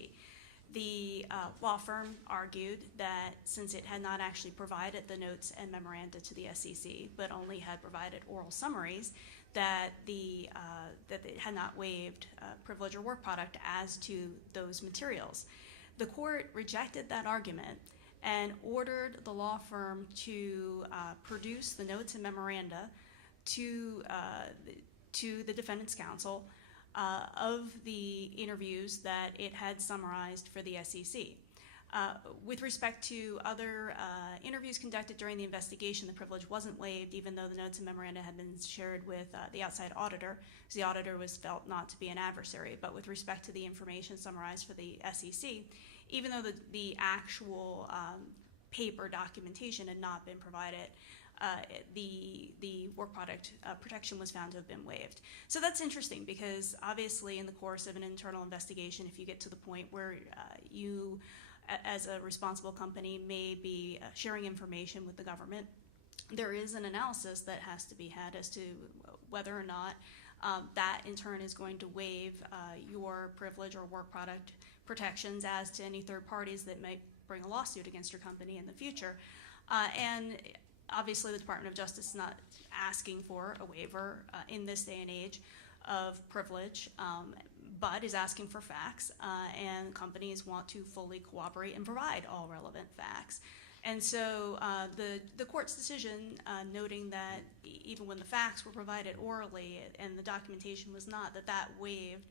The law firm argued that since it had not actually provided the notes and memoranda to the SEC, but only had provided oral summaries, that that it had not waived privilege or work product as to those materials. The court rejected that argument and ordered the law firm to produce the notes and memoranda to the defendant's counsel of the interviews that it had summarized for the SEC. With respect to other interviews conducted during the investigation, the privilege wasn't waived, even though the notes and memoranda had been shared with the outside auditor, because the auditor was felt not to be an adversary. But with respect to the information summarized for the SEC, even though the actual paper documentation had not been provided, the work product protection was found to have been waived. So that's interesting because obviously in the course of an internal investigation, if you get to the point where you, as a responsible company, may be sharing information with the government, there is an analysis that has to be had as to whether or not that in turn is going to waive your privilege or work product protections as to any third parties that might bring a lawsuit against your company in the future. And obviously the Department of Justice is not asking for a waiver in this day and age of privilege, but is asking for facts, and companies want to fully cooperate and provide all relevant facts. And so the court's decision noting that even when the facts were provided orally and the documentation was not, that waived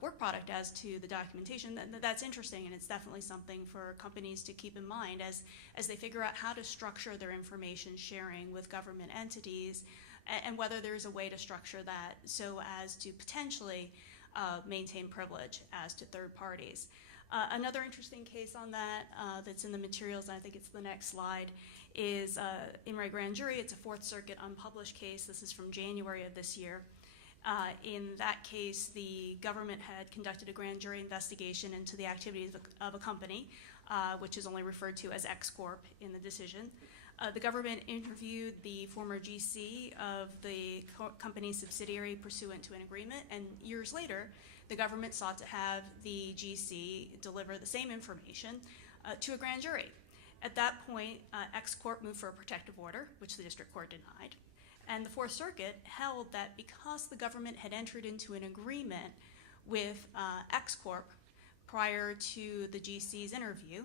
work product as to the documentation, that's interesting, and it's definitely something for companies to keep in mind as they figure out how to structure their information sharing with government entities, and whether there's a way to structure that so as to potentially maintain privilege as to third parties. Another interesting case on that that's in the materials, and I think it's the next slide, is in re grand jury. It's a Fourth Circuit unpublished case. This is from January of this year. In that case, the government had conducted a grand jury investigation into the activities of a company, which is only referred to as X Corp in the decision. The government interviewed the former GC of the company's subsidiary pursuant to an agreement, and years later, the government sought to have the GC deliver the same information to a grand jury. At that point, X Corp moved for a protective order, which the district court denied. And the Fourth Circuit held that because the government had entered into an agreement with X Corp prior to the GC's interview,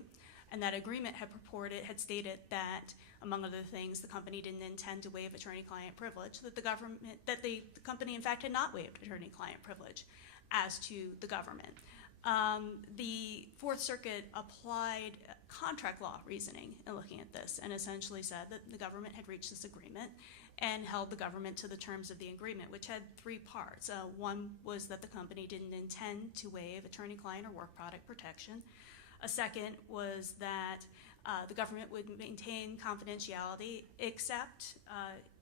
and that agreement had stated that, among other things, the company didn't intend to waive attorney-client privilege, that the company in fact had not waived attorney-client privilege as to the government. The Fourth Circuit applied contract law reasoning in looking at this, and essentially said that the government had reached this agreement and held the government to the terms of the agreement, which had three parts. One was that the company didn't intend to waive attorney-client or work product protection. A second was that the government would maintain confidentiality except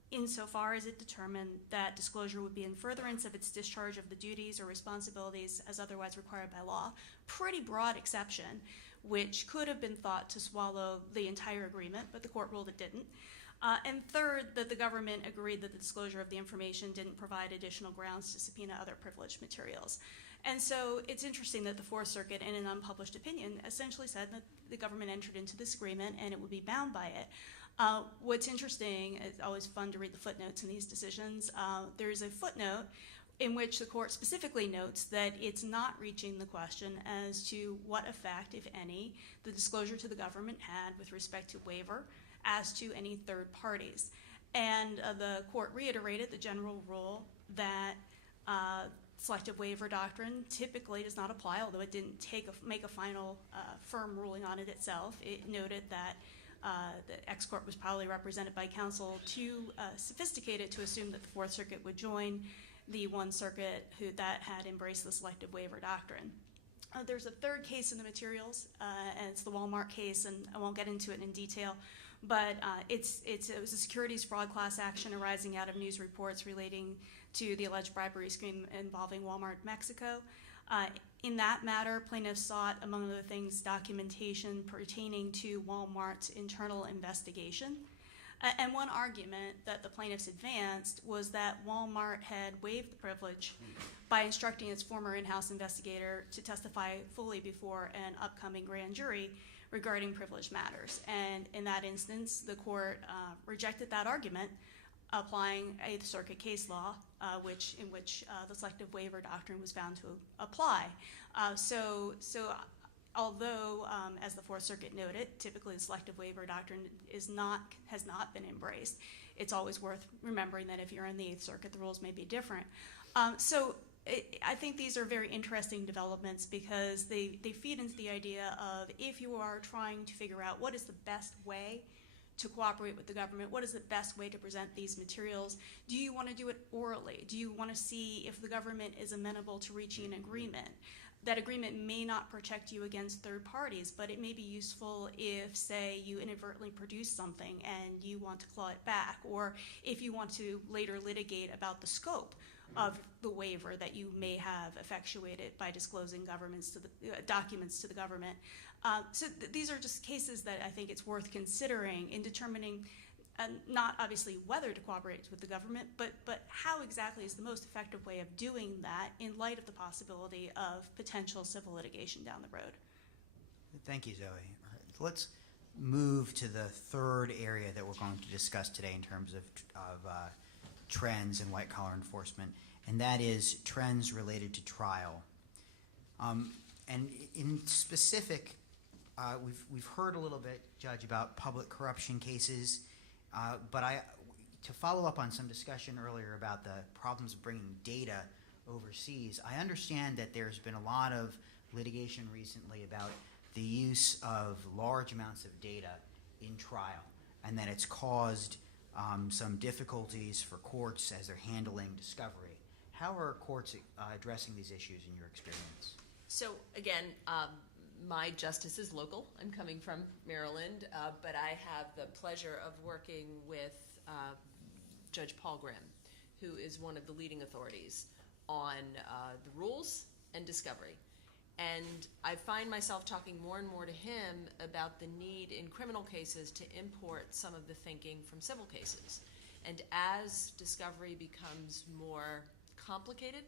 insofar as it determined that disclosure would be in furtherance of its discharge of the duties or responsibilities as otherwise required by law. Pretty broad exception, which could have been thought to swallow the entire agreement, but the court ruled it didn't. And third, that the government agreed that the disclosure of the information didn't provide additional grounds to subpoena other privileged materials. And so it's interesting that the Fourth Circuit, in an unpublished opinion, essentially said that the government entered into this agreement and it would be bound by it. What's interesting, it's always fun to read the footnotes in these decisions. There's a footnote in which the court specifically notes that it's not reaching the question as to what effect, if any, the disclosure to the government had with respect to waiver as to any third parties. And the court reiterated the general rule that selective waiver doctrine typically does not apply, although it didn't make a final firm ruling on it itself. It noted that the ex-court was probably represented by counsel too sophisticated to assume that the Fourth Circuit would join the one circuit that had embraced the selective waiver doctrine. There's a third case in the materials, and it's the Walmart case, and I won't get into it in detail, but it was a securities fraud class action arising out of news reports relating to the alleged bribery scheme involving Walmart Mexico. In that matter, plaintiffs sought, among other things, documentation pertaining to Walmart's internal investigation. And one argument that the plaintiffs advanced was that Walmart had waived the privilege by instructing its former in-house investigator to testify fully before an upcoming grand jury regarding privileged matters. And in that instance, the court rejected that argument, applying Eighth Circuit case law, in which the selective waiver doctrine was found to apply. So although, as the Fourth Circuit noted, typically the selective waiver doctrine has not been embraced, it's always worth remembering that if you're in the Eighth Circuit, the rules may be different. I think these are very interesting developments because they feed into the idea of if you are trying to figure out what is the best way to cooperate with the government, what is the best way to present these materials, do you want to do it orally? Do you want to see if the government is amenable to reaching an agreement? That agreement may not protect you against third parties, but it may be useful if, say, you inadvertently produce something and you want to claw it back, or if you want to later litigate about the scope of the waiver that you may have effectuated by disclosing documents to the government. These are just cases that I think it's worth considering in determining not obviously whether to cooperate with the government, but how exactly is the most effective way of doing that in light of the possibility of potential civil litigation down the road. Thank you, Zoe. All right, let's move to the third area that we're going to discuss today in terms of trends in white-collar enforcement, and that is trends related to trial. And in specific, we've heard a little bit, Judge, about public corruption cases, but to follow up on some discussion earlier about the problems of bringing data overseas, I understand that there's been a lot of litigation recently about the use of large amounts of data in trial, and that it's caused some difficulties for courts as they're handling discovery. How are courts addressing these issues in your experience? So again, my justice is local. I'm coming from Maryland, but I have the pleasure of working with Judge Paul Grimm, who is one of the leading authorities on the rules and discovery. And I find myself talking more and more to him about the need in criminal cases to import some of the thinking from civil cases. And as discovery becomes more complicated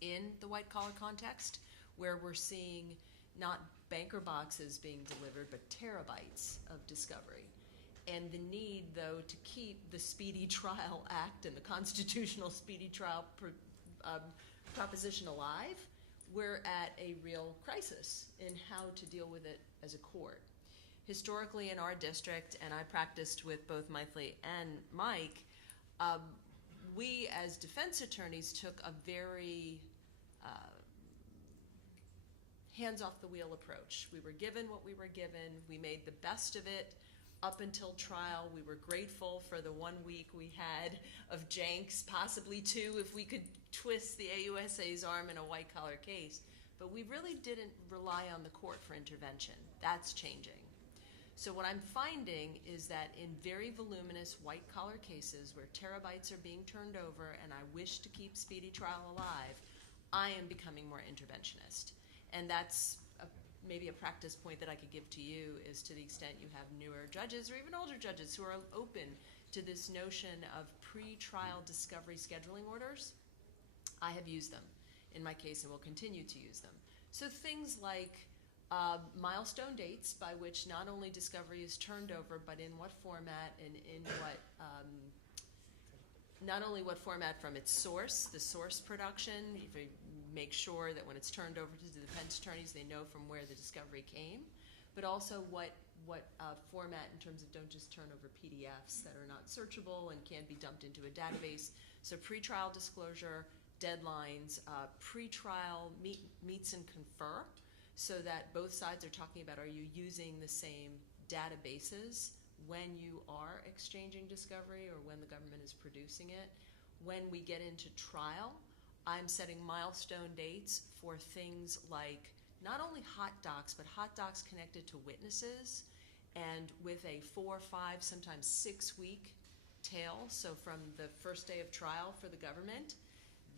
in the white-collar context, where we're seeing not banker boxes being delivered, but terabytes of discovery, and the need, though, to keep the Speedy Trial Act and the constitutional speedy trial proposition alive, we're at a real crisis in how to deal with it as a court. Historically in our district, and I practiced with both Mythly and Mike, we as defense attorneys took a very hands-off-the-wheel approach. We were given what we were given. We made the best of it up until trial. We were grateful for the 1 week we had of janks, possibly two if we could twist the AUSA's arm in a white-collar case. But we really didn't rely on the court for intervention. That's changing. So what I'm finding is that in very voluminous white-collar cases where terabytes are being turned over and I wish to keep speedy trial alive, I am becoming more interventionist. And that's maybe a practice point that I could give to you is, to the extent you have newer judges or even older judges who are open to this notion of pre-trial discovery scheduling orders, I have used them in my case and will continue to use them. So things like milestone dates by which not only discovery is turned over, but in what format and in what, not only what format from its source, the source production, if we make sure that when it's turned over to the defense attorneys, they know from where the discovery came, but also what format in terms of don't just turn over PDFs that are not searchable and can't be dumped into a database. So pretrial disclosure, deadlines, pretrial meets and confer, so that both sides are talking about, are you using the same databases when you are exchanging discovery or when the government is producing it. When we get into trial, I'm setting milestone dates for things like not only hot docs, but hot docs connected to witnesses, and with a 4, 5, sometimes 6 week tail. So from the first day of trial for the government,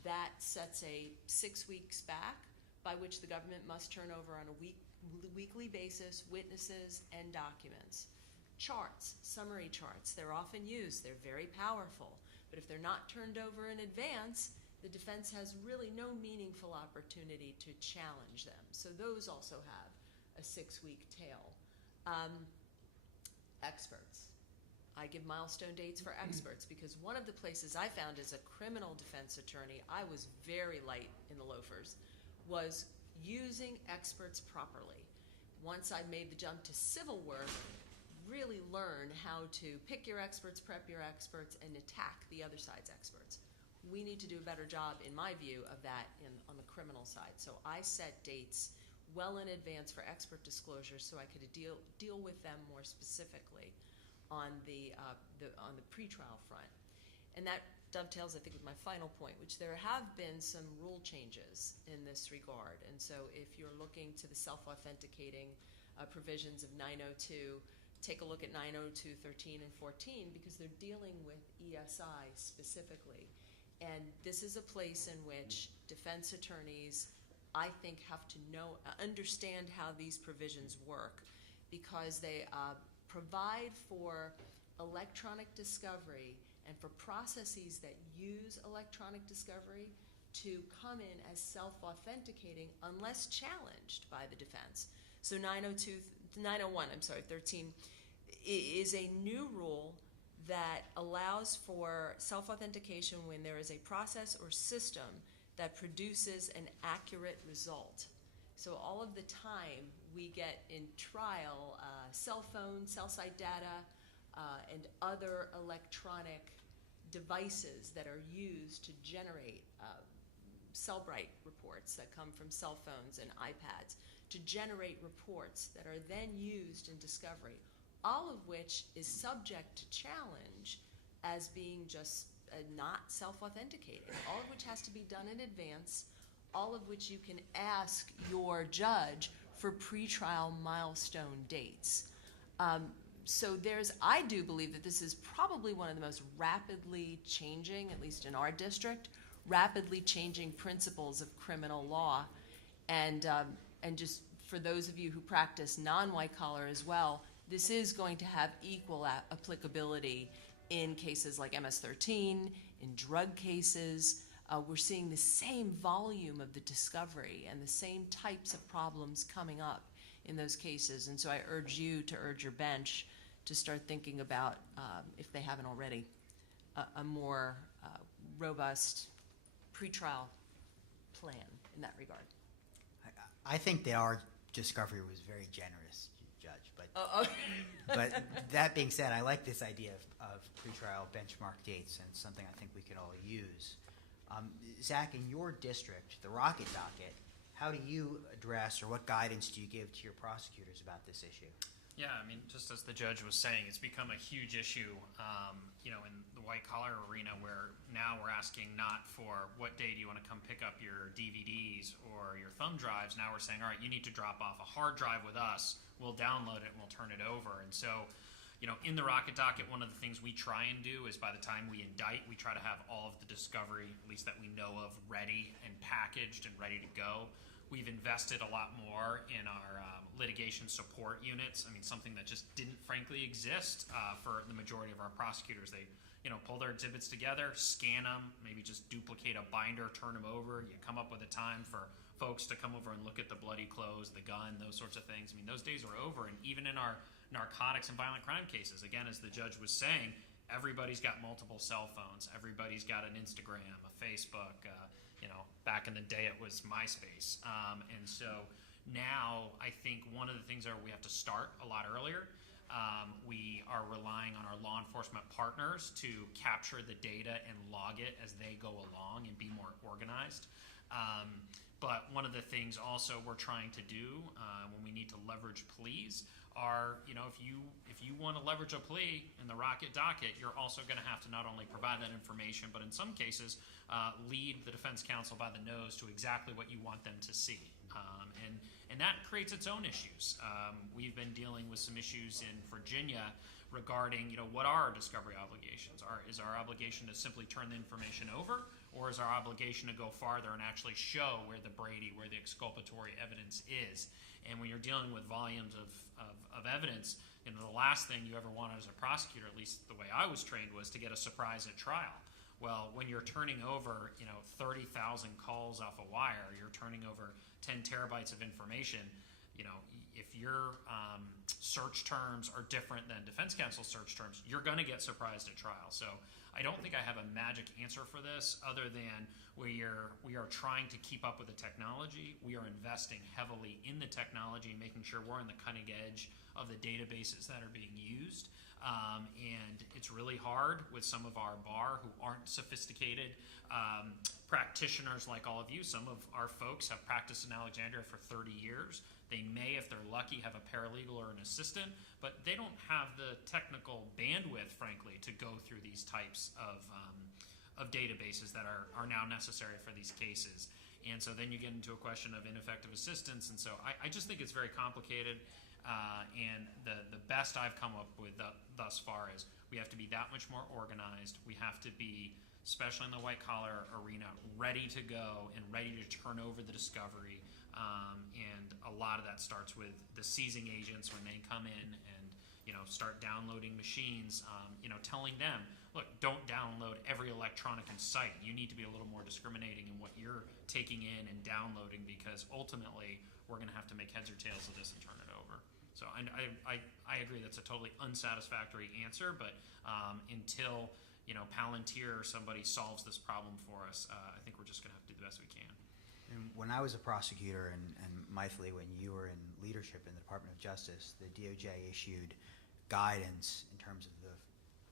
that sets a 6 weeks back by which the government must turn over on a weekly basis witnesses and documents. Charts, summary charts, they're often used, they're very powerful, but if they're not turned over in advance, the defense has really no meaningful opportunity to challenge them. So those also have a 6 week tail. Experts. I give milestone dates for experts because one of the places I found as a criminal defense attorney, I was very light in the loafers, was using experts properly. Once I made the jump to civil work, really learn how to pick your experts, prep your experts, and attack the other side's experts. We need to do a better job, in my view, of that on the criminal side. So I set dates well in advance for expert disclosure so I could deal with them more specifically on the pretrial front. And that dovetails, I think, with my final point, which there have been some rule changes in this regard. And so if you're looking to the self-authenticating provisions of 902, take a look at 902, 13, and 14, because they're dealing with ESI specifically. And this is a place in which defense attorneys, I think, have to understand how these provisions work, because they provide for electronic discovery and for processes that use electronic discovery to come in as self-authenticating unless challenged by the defense. So 13 is a new rule that allows for self-authentication when there is a process or system that produces an accurate result. So all of the time we get in trial cell phone, cell site data, and other electronic devices that are used to generate Cellbrite reports that come from cell phones and iPads, to generate reports that are then used in discovery, all of which is subject to challenge as being just not self-authenticating, all of which has to be done in advance, all of which you can ask your judge for pretrial milestone dates. So I do believe that this is probably one of the most rapidly changing, at least in our district, rapidly changing principles of criminal law. And just for those of you who practice non-white collar as well, this is going to have equal applicability in cases like MS-13, in drug cases. We're seeing the same volume of the discovery and the same types of problems coming up in those cases. And so I urge you to urge your bench to start thinking about, if they haven't already, a more robust pretrial plan in that regard. I think that our discovery was very generous, Judge, but but that being said, I like this idea of pretrial benchmark dates, and something I think we could all use. Zach, in your district, the Rocket Docket, how do you address, or what guidance do you give to your prosecutors about this issue? Yeah, I mean, just as the judge was saying, it's become a huge issue, in the white-collar arena, where now we're asking not for what day do you want to come pick up your DVDs or your thumb drives. Now we're saying, all right, you need to drop off a hard drive with us. We'll download it and we'll turn it over. And so, in the Rocket Docket, one of the things we try and do is by the time we indict, we try to have all of the discovery, at least that we know of, ready and packaged and ready to go. We've invested a lot more in our litigation support units. I mean, something that just didn't frankly exist for the majority of our prosecutors. They, pull their exhibits together, scan them, maybe just duplicate a binder, turn them over. You come up with a time for folks to come over and look at the bloody clothes, the gun, those sorts of things. I mean, those days are over. And even in our narcotics and violent crime cases, again, as the judge was saying, everybody's got multiple cell phones. Everybody's got an Instagram, a Facebook. Back in the day it was MySpace. And so now I think one of the things are we have to start a lot earlier. We are relying on our law enforcement partners to capture the data and log it as they go along and be more organized. But one of the things also we're trying to do when we need to leverage pleas are, if you want to leverage a plea in the Rocket docket, you're also going to have to not only provide that information, but in some cases lead the defense counsel by the nose to exactly what you want them to see. And that creates its own issues. We've been dealing with some issues in Virginia regarding, what are our discovery obligations? Is our obligation to simply turn the information over, or is our obligation to go farther and actually show where the exculpatory evidence is? And when you're dealing with volumes of evidence, the last thing you ever wanted as a prosecutor, at least the way I was trained, was to get a surprise at trial. Well, when you're turning over, 30,000 calls off a wire, you're turning over 10 terabytes of information. If your search terms are different than defense counsel's search terms, you're going to get surprised at trial. So I don't think I have a magic answer for this other than we are trying to keep up with the technology. We are investing heavily in the technology and making sure we're on the cutting edge of the databases that are being used. And it's really hard with some of our bar who aren't sophisticated practitioners like all of you. Some of our folks have practiced in Alexandria for 30 years. They may, if they're lucky, have a paralegal or an assistant, but they don't have the technical bandwidth, frankly, to go through these types of databases that are now necessary for these cases. And so then you get into a question of ineffective assistance. And so I just think it's very complicated. And the best I've come up with thus far is we have to be that much more organized. We have to be, especially in the white-collar arena, ready to go and ready to turn over the discovery. And a lot of that starts with the seizing agents when they come in and start downloading machines, telling them, look, don't download every electronic in sight. You need to be a little more discriminating in what you're taking in and downloading, because ultimately we're going to have to make heads or tails of this and turn it over. So I agree that's a totally unsatisfactory answer, but until Palantir or somebody solves this problem for us, I think we're just going to have to do the best we can. And when I was a prosecutor, and Mythili, when you were in leadership in the Department of Justice, the DOJ issued guidance in terms of the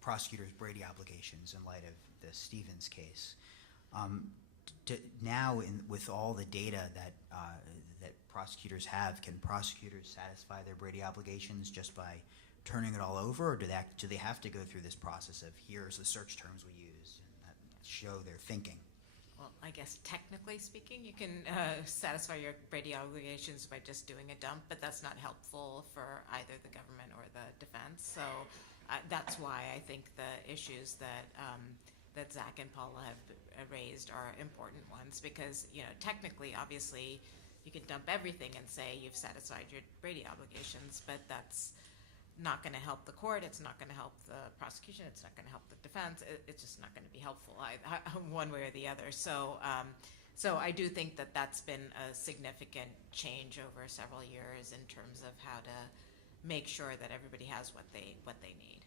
prosecutor's Brady obligations in light of the Stevens case. Now, with all the data that prosecutors have, can prosecutors satisfy their Brady obligations just by turning it all over, or do they have to go through this process of here's the search terms we use and that show their thinking? Well, I guess technically speaking, you can satisfy your Brady obligations by just doing a dump, but that's not helpful for either the government or the defense. So that's why I think the issues that Zach and Paula have raised are important ones, because technically, obviously, you can dump everything and say you've satisfied your Brady obligations, but that's not going to help the court. It's not going to help the prosecution. It's not going to help the defense. It's just not going to be helpful one way or the other. So I do think that that's been a significant change over several years in terms of how to make sure that everybody has what they need.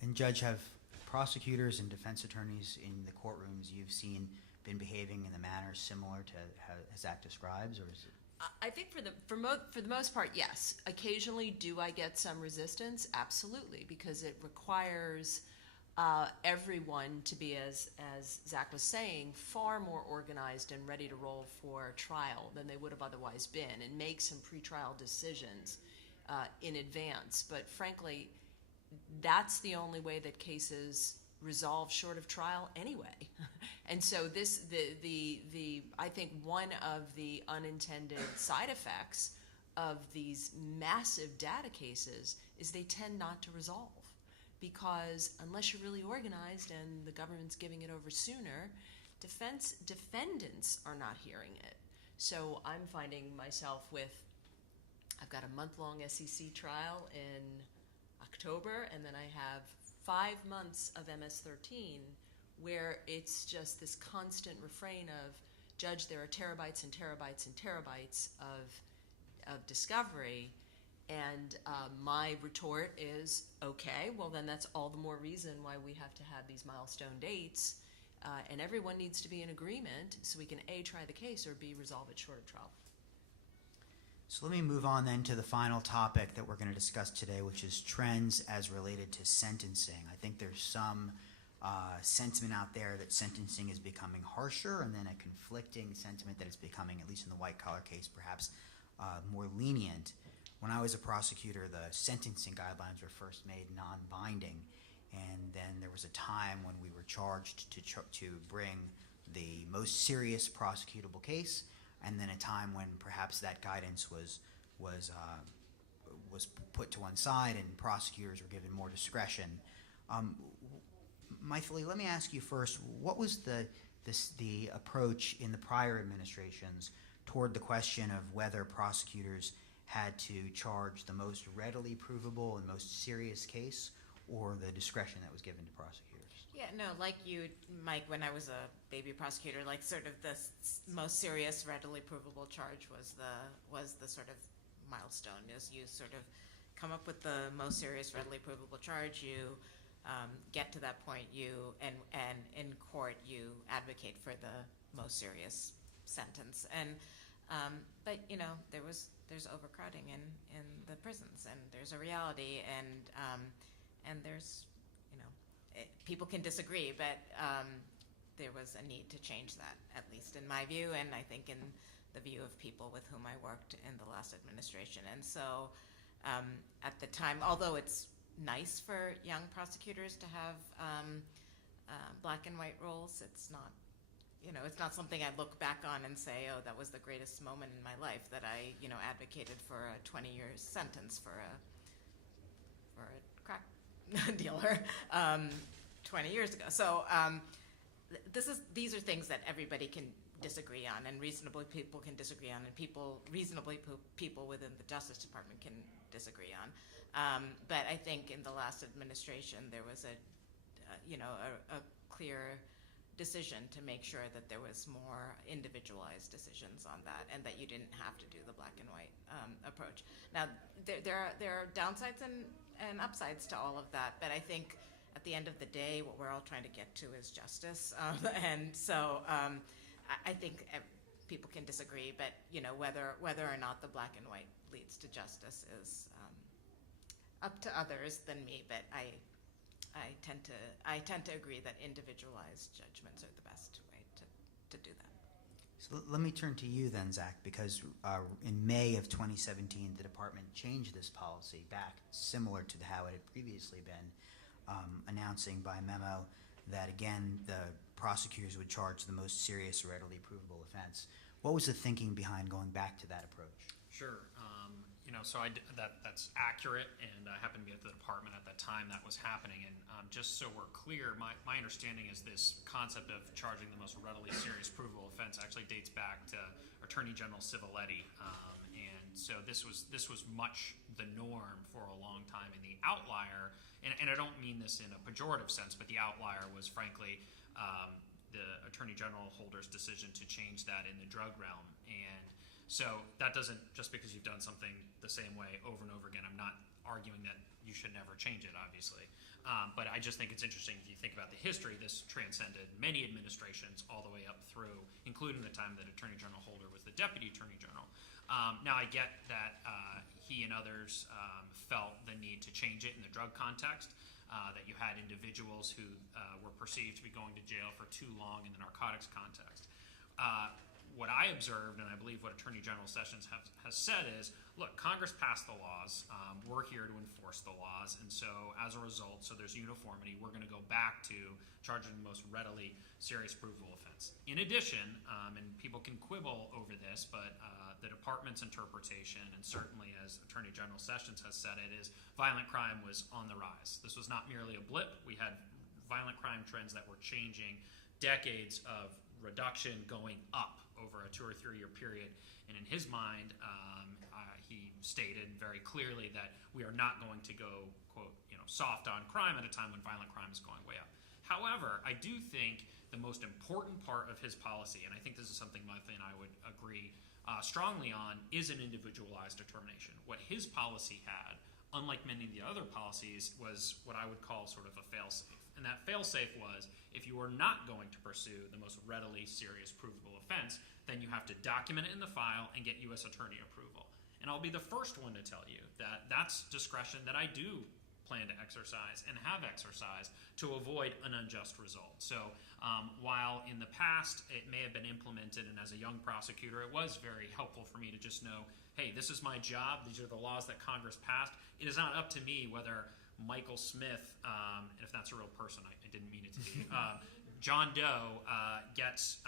And Judge, have prosecutors and defense attorneys in the courtrooms you've seen been behaving in the manner similar to how Zach describes, or is it? I think for the most part, yes. Occasionally, do I get some resistance? Absolutely, because it requires everyone to be, as Zach was saying, far more organized and ready to roll for trial than they would have otherwise been, and make some pretrial decisions in advance. But frankly, that's the only way that cases resolve short of trial anyway. And so I think one of the unintended side effects of these massive data cases is they tend not to resolve, because unless you're really organized and the government's giving it over sooner, defendants are not hearing it. So I'm finding myself with, I've got a month-long SEC trial in October, and then I have 5 months of MS-13 where it's just this constant refrain of, Judge, there are terabytes and terabytes and terabytes of discovery. And my retort is, okay, well then that's all the more reason why we have to have these milestone dates, and everyone needs to be in agreement so we can A, try the case, or B, resolve it short of trial. So let me move on then to the final topic that we're going to discuss today, which is trends as related to sentencing. I think there's some sentiment out there that sentencing is becoming harsher, and then a conflicting sentiment that it's becoming, at least in the white-collar case, perhaps more lenient. When I was a prosecutor, the sentencing guidelines were first made non-binding, and then there was a time when we were charged to bring the most serious prosecutable case, and then a time when perhaps that guidance was put to one side and prosecutors were given more discretion. Maithili, let me ask you first, what was the approach in the prior administrations toward the question of whether prosecutors had to charge the most readily provable and most serious case, or the discretion that was given to prosecutors? Yeah, no, like you, Mike, when I was a baby prosecutor, like sort of the most serious, readily provable charge was the sort of milestone. Is you sort of come up with the most serious, readily provable charge, you get to that point, and in court you advocate for the most serious sentence. And but there's overcrowding in the prisons, and there's a reality, and there's people can disagree, but there was a need to change that, at least in my view, and I think in the view of people with whom I worked in the last administration. And so at the time, although it's nice for young prosecutors to have black and white roles, it's not something I look back on and say, oh, that was the greatest moment in my life that I advocated for a 20-year sentence for a crack dealer 20 years ago. So these are things that everybody can disagree on, and reasonably people can disagree on, and people within the Justice Department can disagree on. But I think in the last administration there was a clear decision to make sure that there was more individualized decisions on that, and that you didn't have to do the black and white approach. Now, there are downsides and upsides to all of that, but I think at the end of the day, what we're all trying to get to is justice, and so I think people can disagree, but whether or not the black and white leads to justice is up to others than me. But I tend to agree that individualized judgments are the best way to do that. So let me turn to you then, Zach, because in May of 2017, the department changed this policy back similar to how it had previously been, announcing by memo that, again, the prosecutors would charge the most serious, readily provable offense. What was the thinking behind going back to that approach? Sure. So that's accurate, and I happened to be at the department at that time that was happening. And just so we're clear, my understanding is this concept of charging the most readily serious provable offense actually dates back to Attorney General Civiletti, and so this was much the norm for a long time. And the outlier, and I don't mean this in a pejorative sense, but the outlier was frankly the Attorney General Holder's decision to change that in the drug realm. And so that doesn't, just because you've done something the same way over and over again, I'm not arguing that you should never change it, obviously. But I just think it's interesting, if you think about the history, this transcended many administrations all the way up through, including the time that Attorney General Holder was the Deputy Attorney General. Now, I get that he and others felt the need to change it in the drug context, that you had individuals who were perceived to be going to jail for too long in the narcotics context. What I observed, and I believe what Attorney General Sessions has said is, look, Congress passed the laws. We're here to enforce the laws. And so as a result, so there's uniformity, we're going to go back to charging the most readily serious provable offense. In addition, and people can quibble over this, but the department's interpretation, and certainly as Attorney General Sessions has said it, is violent crime was on the rise. This was not merely a blip. We had violent crime trends that were changing decades of reduction going up over a 2 or 3 year period. And in his mind, he stated very clearly that we are not going to go, quote, soft on crime at a time when violent crime is going way up. However, I do think the most important part of his policy, and I think this is something Michael and I would agree strongly on, is an individualized determination. What his policy had, unlike many of the other policies, was what I would call sort of a fail-safe. And that fail-safe was, if you are not going to pursue the most readily serious provable offense, then you have to document it in the file and get U.S. attorney approval. And I'll be the first one to tell you that that's discretion that I do plan to exercise and have exercised to avoid an unjust result. So while in the past it may have been implemented, and as a young prosecutor it was very helpful for me to just know, hey, this is my job, these are the laws that Congress passed. It is not up to me whether Michael Smith, and if that's a real person, I didn't mean it to be, John Doe gets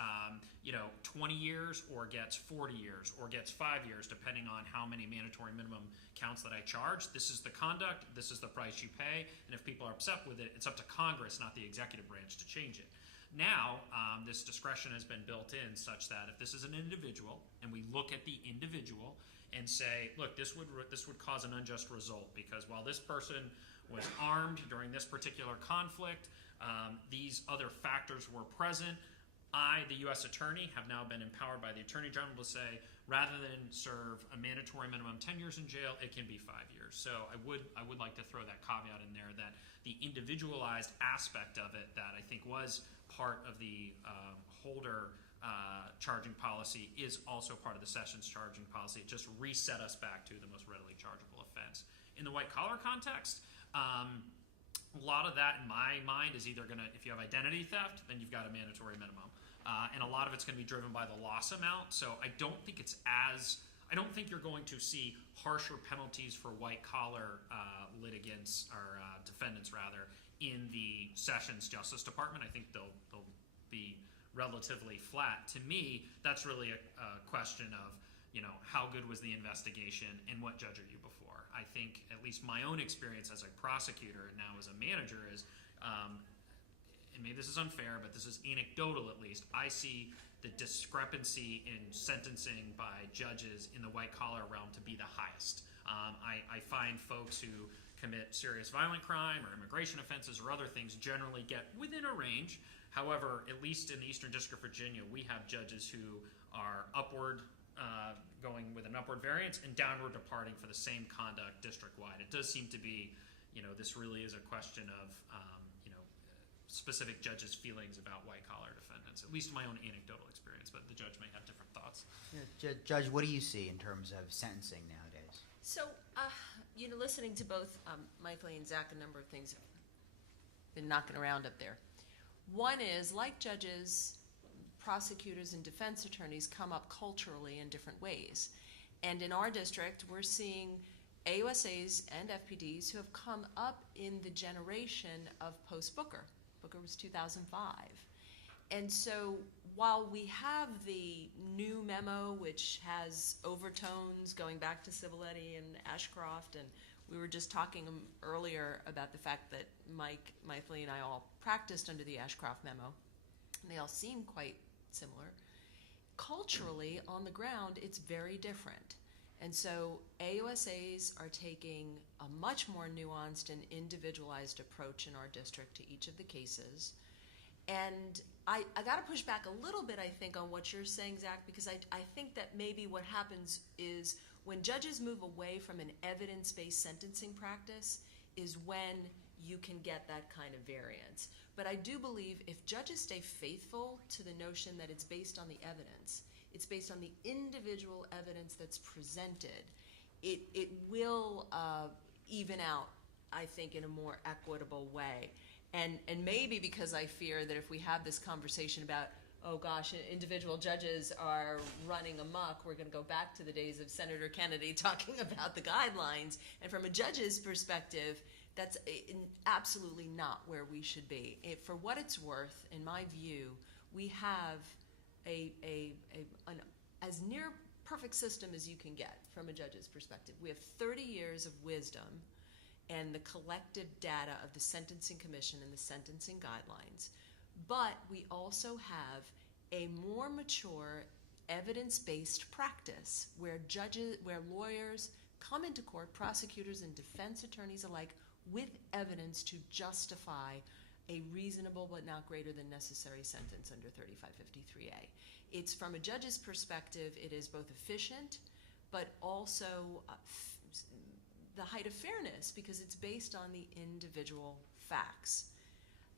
20 years or gets 40 years or gets 5 years, depending on how many mandatory minimum counts that I charge. This is the conduct, this is the price you pay, and if people are upset with it, it's up to Congress, not the executive branch, to change it. Now, this discretion has been built in such that if this is an individual, and we look at the individual and say, look, this would cause an unjust result, because while this person was armed during this particular conflict, these other factors were present. I, the U.S. Attorney, have now been empowered by the Attorney General to say, rather than serve a mandatory minimum 10 years in jail, it can be 5 years. So I would like to throw that caveat in there, that the individualized aspect of it that I think was part of the Holder charging policy is also part of the Sessions charging policy. It just reset us back to the most readily chargeable offense. In the white-collar context, a lot of that in my mind is either if you have identity theft, then you've got a mandatory minimum. And a lot of it's going to be driven by the loss amount. So I don't think you're going to see harsher penalties for white-collar litigants, or defendants rather, in the Sessions Justice Department. I think they'll be relatively flat. To me, that's really a question of, how good was the investigation and what judge are you before? I think, at least my own experience as a prosecutor and now as a manager is, and maybe this is unfair, but this is anecdotal at least, I see the discrepancy in sentencing by judges in the white-collar realm to be the highest. I find folks who commit serious violent crime or immigration offenses or other things generally get within a range. However, at least in the Eastern District of Virginia, we have judges who are going with an upward variance and downward departing for the same conduct district-wide. It does seem to be, this really is a question of, specific judges' feelings about white-collar defendants, at least my own anecdotal experience, but the judge may have different thoughts. Yeah, Judge, what do you see in terms of sentencing nowadays? So, listening to both Michael and Zach, a number of things have been knocking around up there. One is, like judges, prosecutors and defense attorneys come up culturally in different ways. And in our district, we're seeing AUSAs and FPDs who have come up in the generation of post-Booker. Booker was 2005. And so while we have the new memo, which has overtones going back to Civiletti and Ashcroft, and we were just talking earlier about the fact that Mike Lee, and I all practiced under the Ashcroft memo, and they all seem quite similar. Culturally, on the ground, it's very different. And so AUSAs are taking a much more nuanced and individualized approach in our district to each of the cases. And I got to push back a little bit, I think, on what you're saying, Zach, because I think that maybe what happens is when judges move away from an evidence-based sentencing practice is when you can get that kind of variance. But I do believe if judges stay faithful to the notion that it's based on the evidence, it's based on the individual evidence that's presented, it will even out, I think, in a more equitable way. And maybe because I fear that if we have this conversation about, oh gosh, individual judges are running amok, we're going to go back to the days of Senator Kennedy talking about the guidelines. And from a judge's perspective, that's absolutely not where we should be. For what it's worth, in my view, we have an as near perfect system as you can get from a judge's perspective. We have 30 years of wisdom and the collective data of the Sentencing Commission and the sentencing guidelines. but we also have a more mature evidence-based practice where lawyers come into court, prosecutors and defense attorneys alike, with evidence to justify a reasonable but not greater than necessary sentence under 3553A. It's, from a judge's perspective, it is both efficient but also the height of fairness because it's based on the individual facts.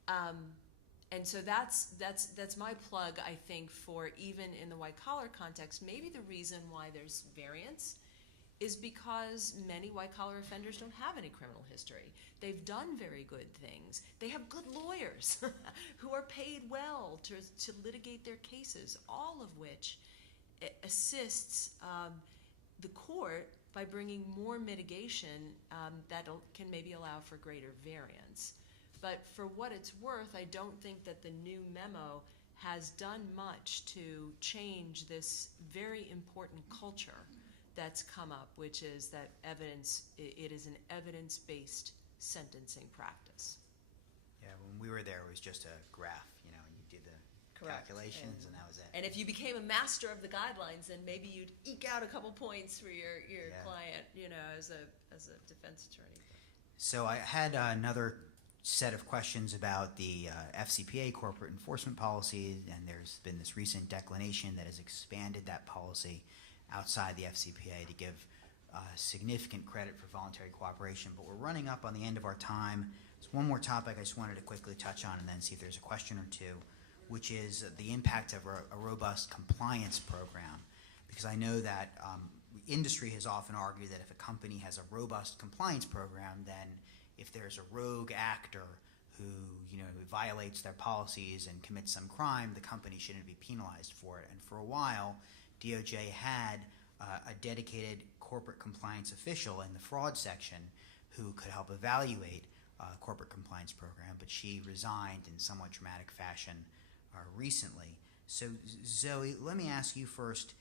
And so that's my plug, I think, for even in the white-collar context. Maybe the reason why there's variance is because many white-collar offenders don't have any criminal history. They've done very good things. They have good lawyers who are paid well to litigate their cases, all of which assists the court by bringing more mitigation that can maybe allow for greater variance. But for what it's worth, I don't think that the new memo has done much to change this very important culture that's come up, which is that it is an evidence-based sentencing practice. Yeah, when we were there, it was just a graph. You did the calculations, and that was it. And if you became a master of the guidelines, then maybe you'd eke out a couple points for your client, as a defense attorney. So I had another set of questions about the FCPA corporate enforcement policy, and there's been this recent declination that has expanded that policy outside the FCPA to give significant credit for voluntary cooperation. But we're running up on the end of our time. There's one more topic I just wanted to quickly touch on and then see if there's a question or two, which is the impact of a robust compliance program. Because I know that industry has often argued that if a company has a robust compliance program, then if there's a rogue actor who violates their policies and commits some crime, the company shouldn't be penalized for it. And for a while, DOJ had a dedicated corporate compliance official in the fraud section who could help evaluate corporate compliance program, but she resigned in somewhat dramatic fashion recently. So Zoe, let me ask you first,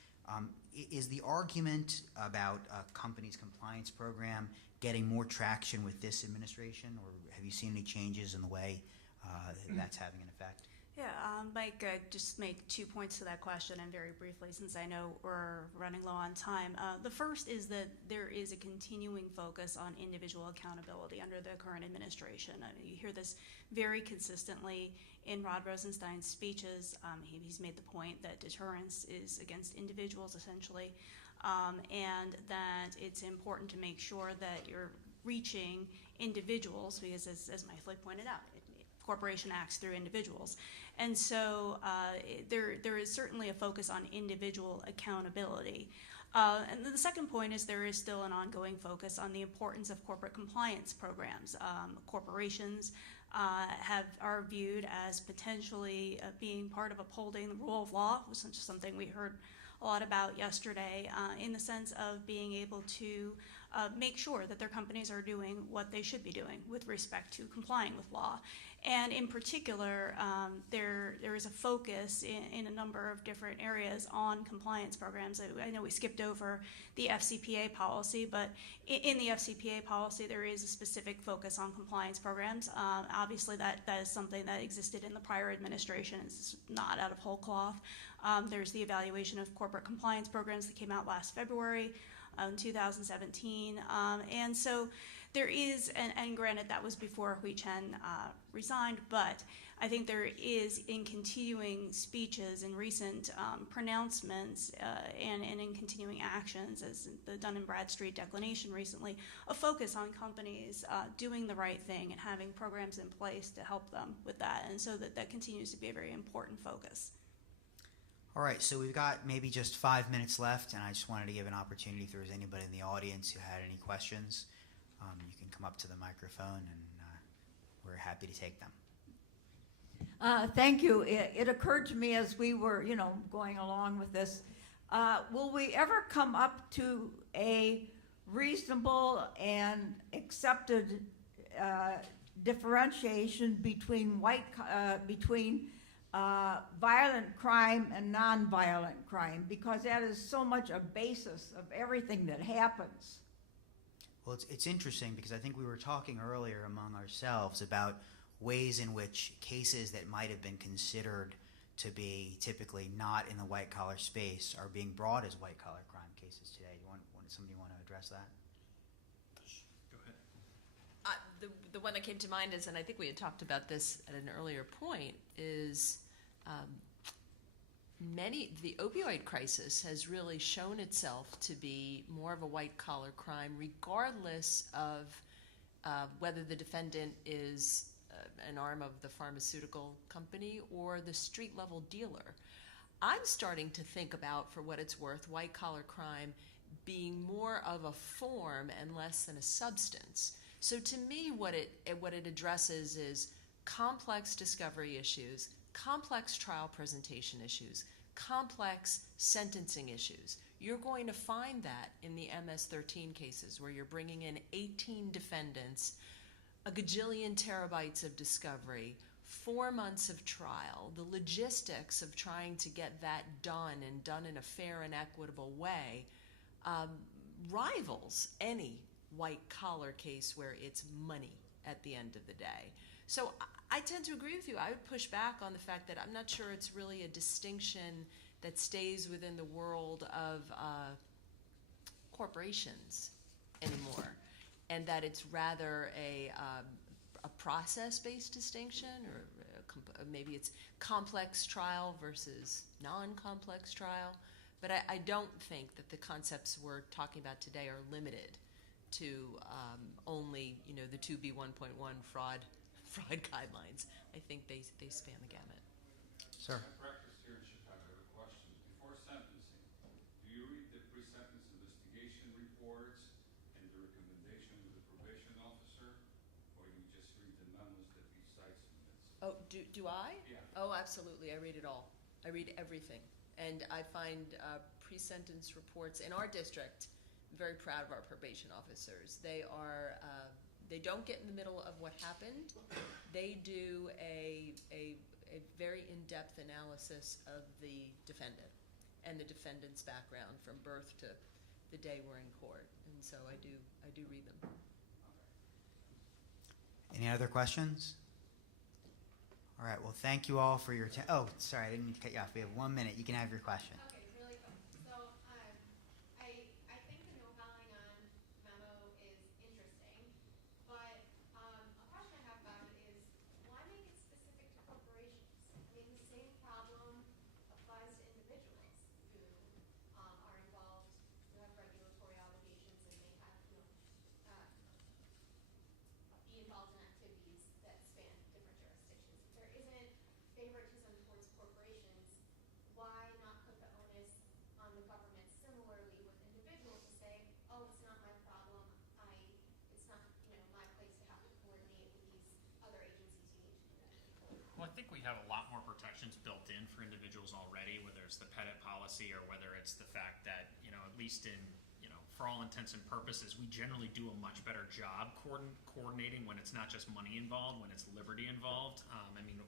is the argument about a company's compliance program getting more traction with this administration, or have you seen any changes in the way that's having an effect? Yeah, Mike, just make 2 points to that question, and very briefly, since I know we're running low on time. The first is that there is a continuing focus on individual accountability under the current administration. You hear this very consistently in Rod Rosenstein's speeches. He's made the point that deterrence is against individuals, essentially, and that it's important to make sure that you're reaching individuals, because as Mike Flick pointed out, corporation acts through individuals. And so there is certainly a focus on individual accountability. And the second point is there is still an ongoing focus on the importance of corporate compliance programs. Corporations are viewed as potentially being part of upholding the rule of law, which is something we heard a lot about yesterday, in the sense of being able to make sure that their companies are doing what they should be doing with respect to complying with law. And in particular, there is a focus in a number of different areas on compliance programs. I know we skipped over the FCPA policy, but in the FCPA policy, there is a specific focus on compliance programs. Obviously, that is something that existed in the prior administration. It's not out of whole cloth. There's the evaluation of corporate compliance programs that came out last February. 2017, and so there is, and granted that was before Hui Chen resigned, but I think there is, in continuing speeches and recent pronouncements and in continuing actions, as the Dun & Bradstreet declination recently, a focus on companies doing the right thing and having programs in place to help them with that, and so that continues to be a very important focus. All right, so we've got maybe just 5 minutes left, and I just wanted to give an opportunity if there was anybody in the audience who had any questions. You can come up to the microphone, and we're happy to take them. Thank you. It occurred to me as we were, going along with this, will we ever come up to a reasonable and accepted differentiation between violent crime and nonviolent crime, because that is so much a basis of everything that happens? Well, it's interesting because I think we were talking earlier among ourselves about ways in which cases that might have been considered to be typically not in the white-collar space are being brought as white-collar crime cases today. Somebody want to address that? Go ahead. The one that came to mind is, and I think we had talked about this at an earlier point, is the opioid crisis has really shown itself to be more of a white-collar crime, regardless of whether the defendant is an arm of the pharmaceutical company or the street-level dealer. I'm starting to think about, for what it's worth, white-collar crime being more of a form and less than a substance. So to me, what it addresses is complex discovery issues, complex trial presentation issues, complex sentencing issues. You're going to find that in the MS-13 cases, where you're bringing in 18 defendants, a gajillion terabytes of discovery, 4 months of trial, the logistics of trying to get that done and done in a fair and equitable way rivals any white-collar case where it's money at the end of the day. So I tend to agree with you. I would push back on the fact that I'm not sure it's really a distinction that stays within the world of corporations anymore, and that it's rather a process-based distinction, or maybe it's complex trial versus non-complex trial. But I don't think that the concepts we're talking about today are limited to only, the 2B 1.1 fraud guidelines. I think they span the gamut. Sir. I practice here in Chicago. I have a question. Before sentencing, do you read the pre-sentence investigation reports and the recommendation of the probation officer, or you just read the memos that he cites in this? Oh, do I? Yeah. Oh, absolutely. I read it all. I read everything. And I find pre-sentence reports in our district very proud of our probation officers. They don't get in the middle of what happened. They do a very in-depth analysis of the defendant and the defendant's background from birth to the day we're in court. And so I do read them. Any other questions? All right, well, thank you all for your time. Oh, sorry, I didn't mean to cut you off. We have 1 minute. You can have your question. Okay, really quick. So, I think the no filing on memo is interesting, but a question I have about it is, why make it specific to corporations? I mean, the same problem applies to individuals who are involved, who have regulatory obligations, and may have, be involved in activities that span different jurisdictions. If there isn't favoritism towards corporations, why not put the onus on the government similarly with individuals to say, oh, it's not my problem, it's not, my place to have to coordinate with these other agencies, you need to do that. Well, I think we have a lot more protections built in for individuals already, whether it's the PEDIT policy or whether it's the fact that, at least in, for all intents and purposes, we generally do a much better job coordinating when it's not just money involved, when it's liberty involved.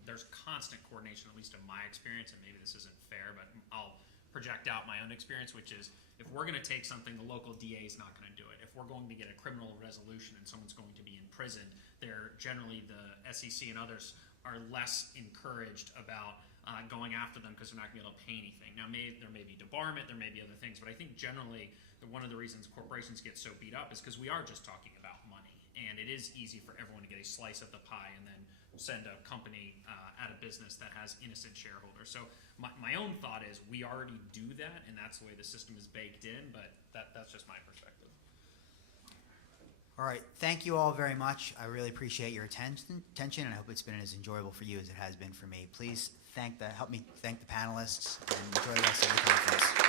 There's constant coordination, at least in my experience, and maybe this isn't fair, but I'll project out my own experience, which is if we're going to take something, the local DA is not going to do it. If we're going to get a criminal resolution and someone's going to be in prison, they're generally, the SEC and others are less encouraged about going after them because they're not going to be able to pay anything. Now, there may be debarment, there may be other things, but I think generally one of the reasons corporations get so beat up is because we are just talking about money, and it is easy for everyone to get a slice of the pie and then send a company out of business that has innocent shareholders. So my own thought is we already do that, and that's the way the system is baked in, but that's just my perspective. All right, thank you all very much. I really appreciate your attention, and I hope it's been as enjoyable for you as it has been for me. Please help me thank the panelists, and enjoy the rest of the conference.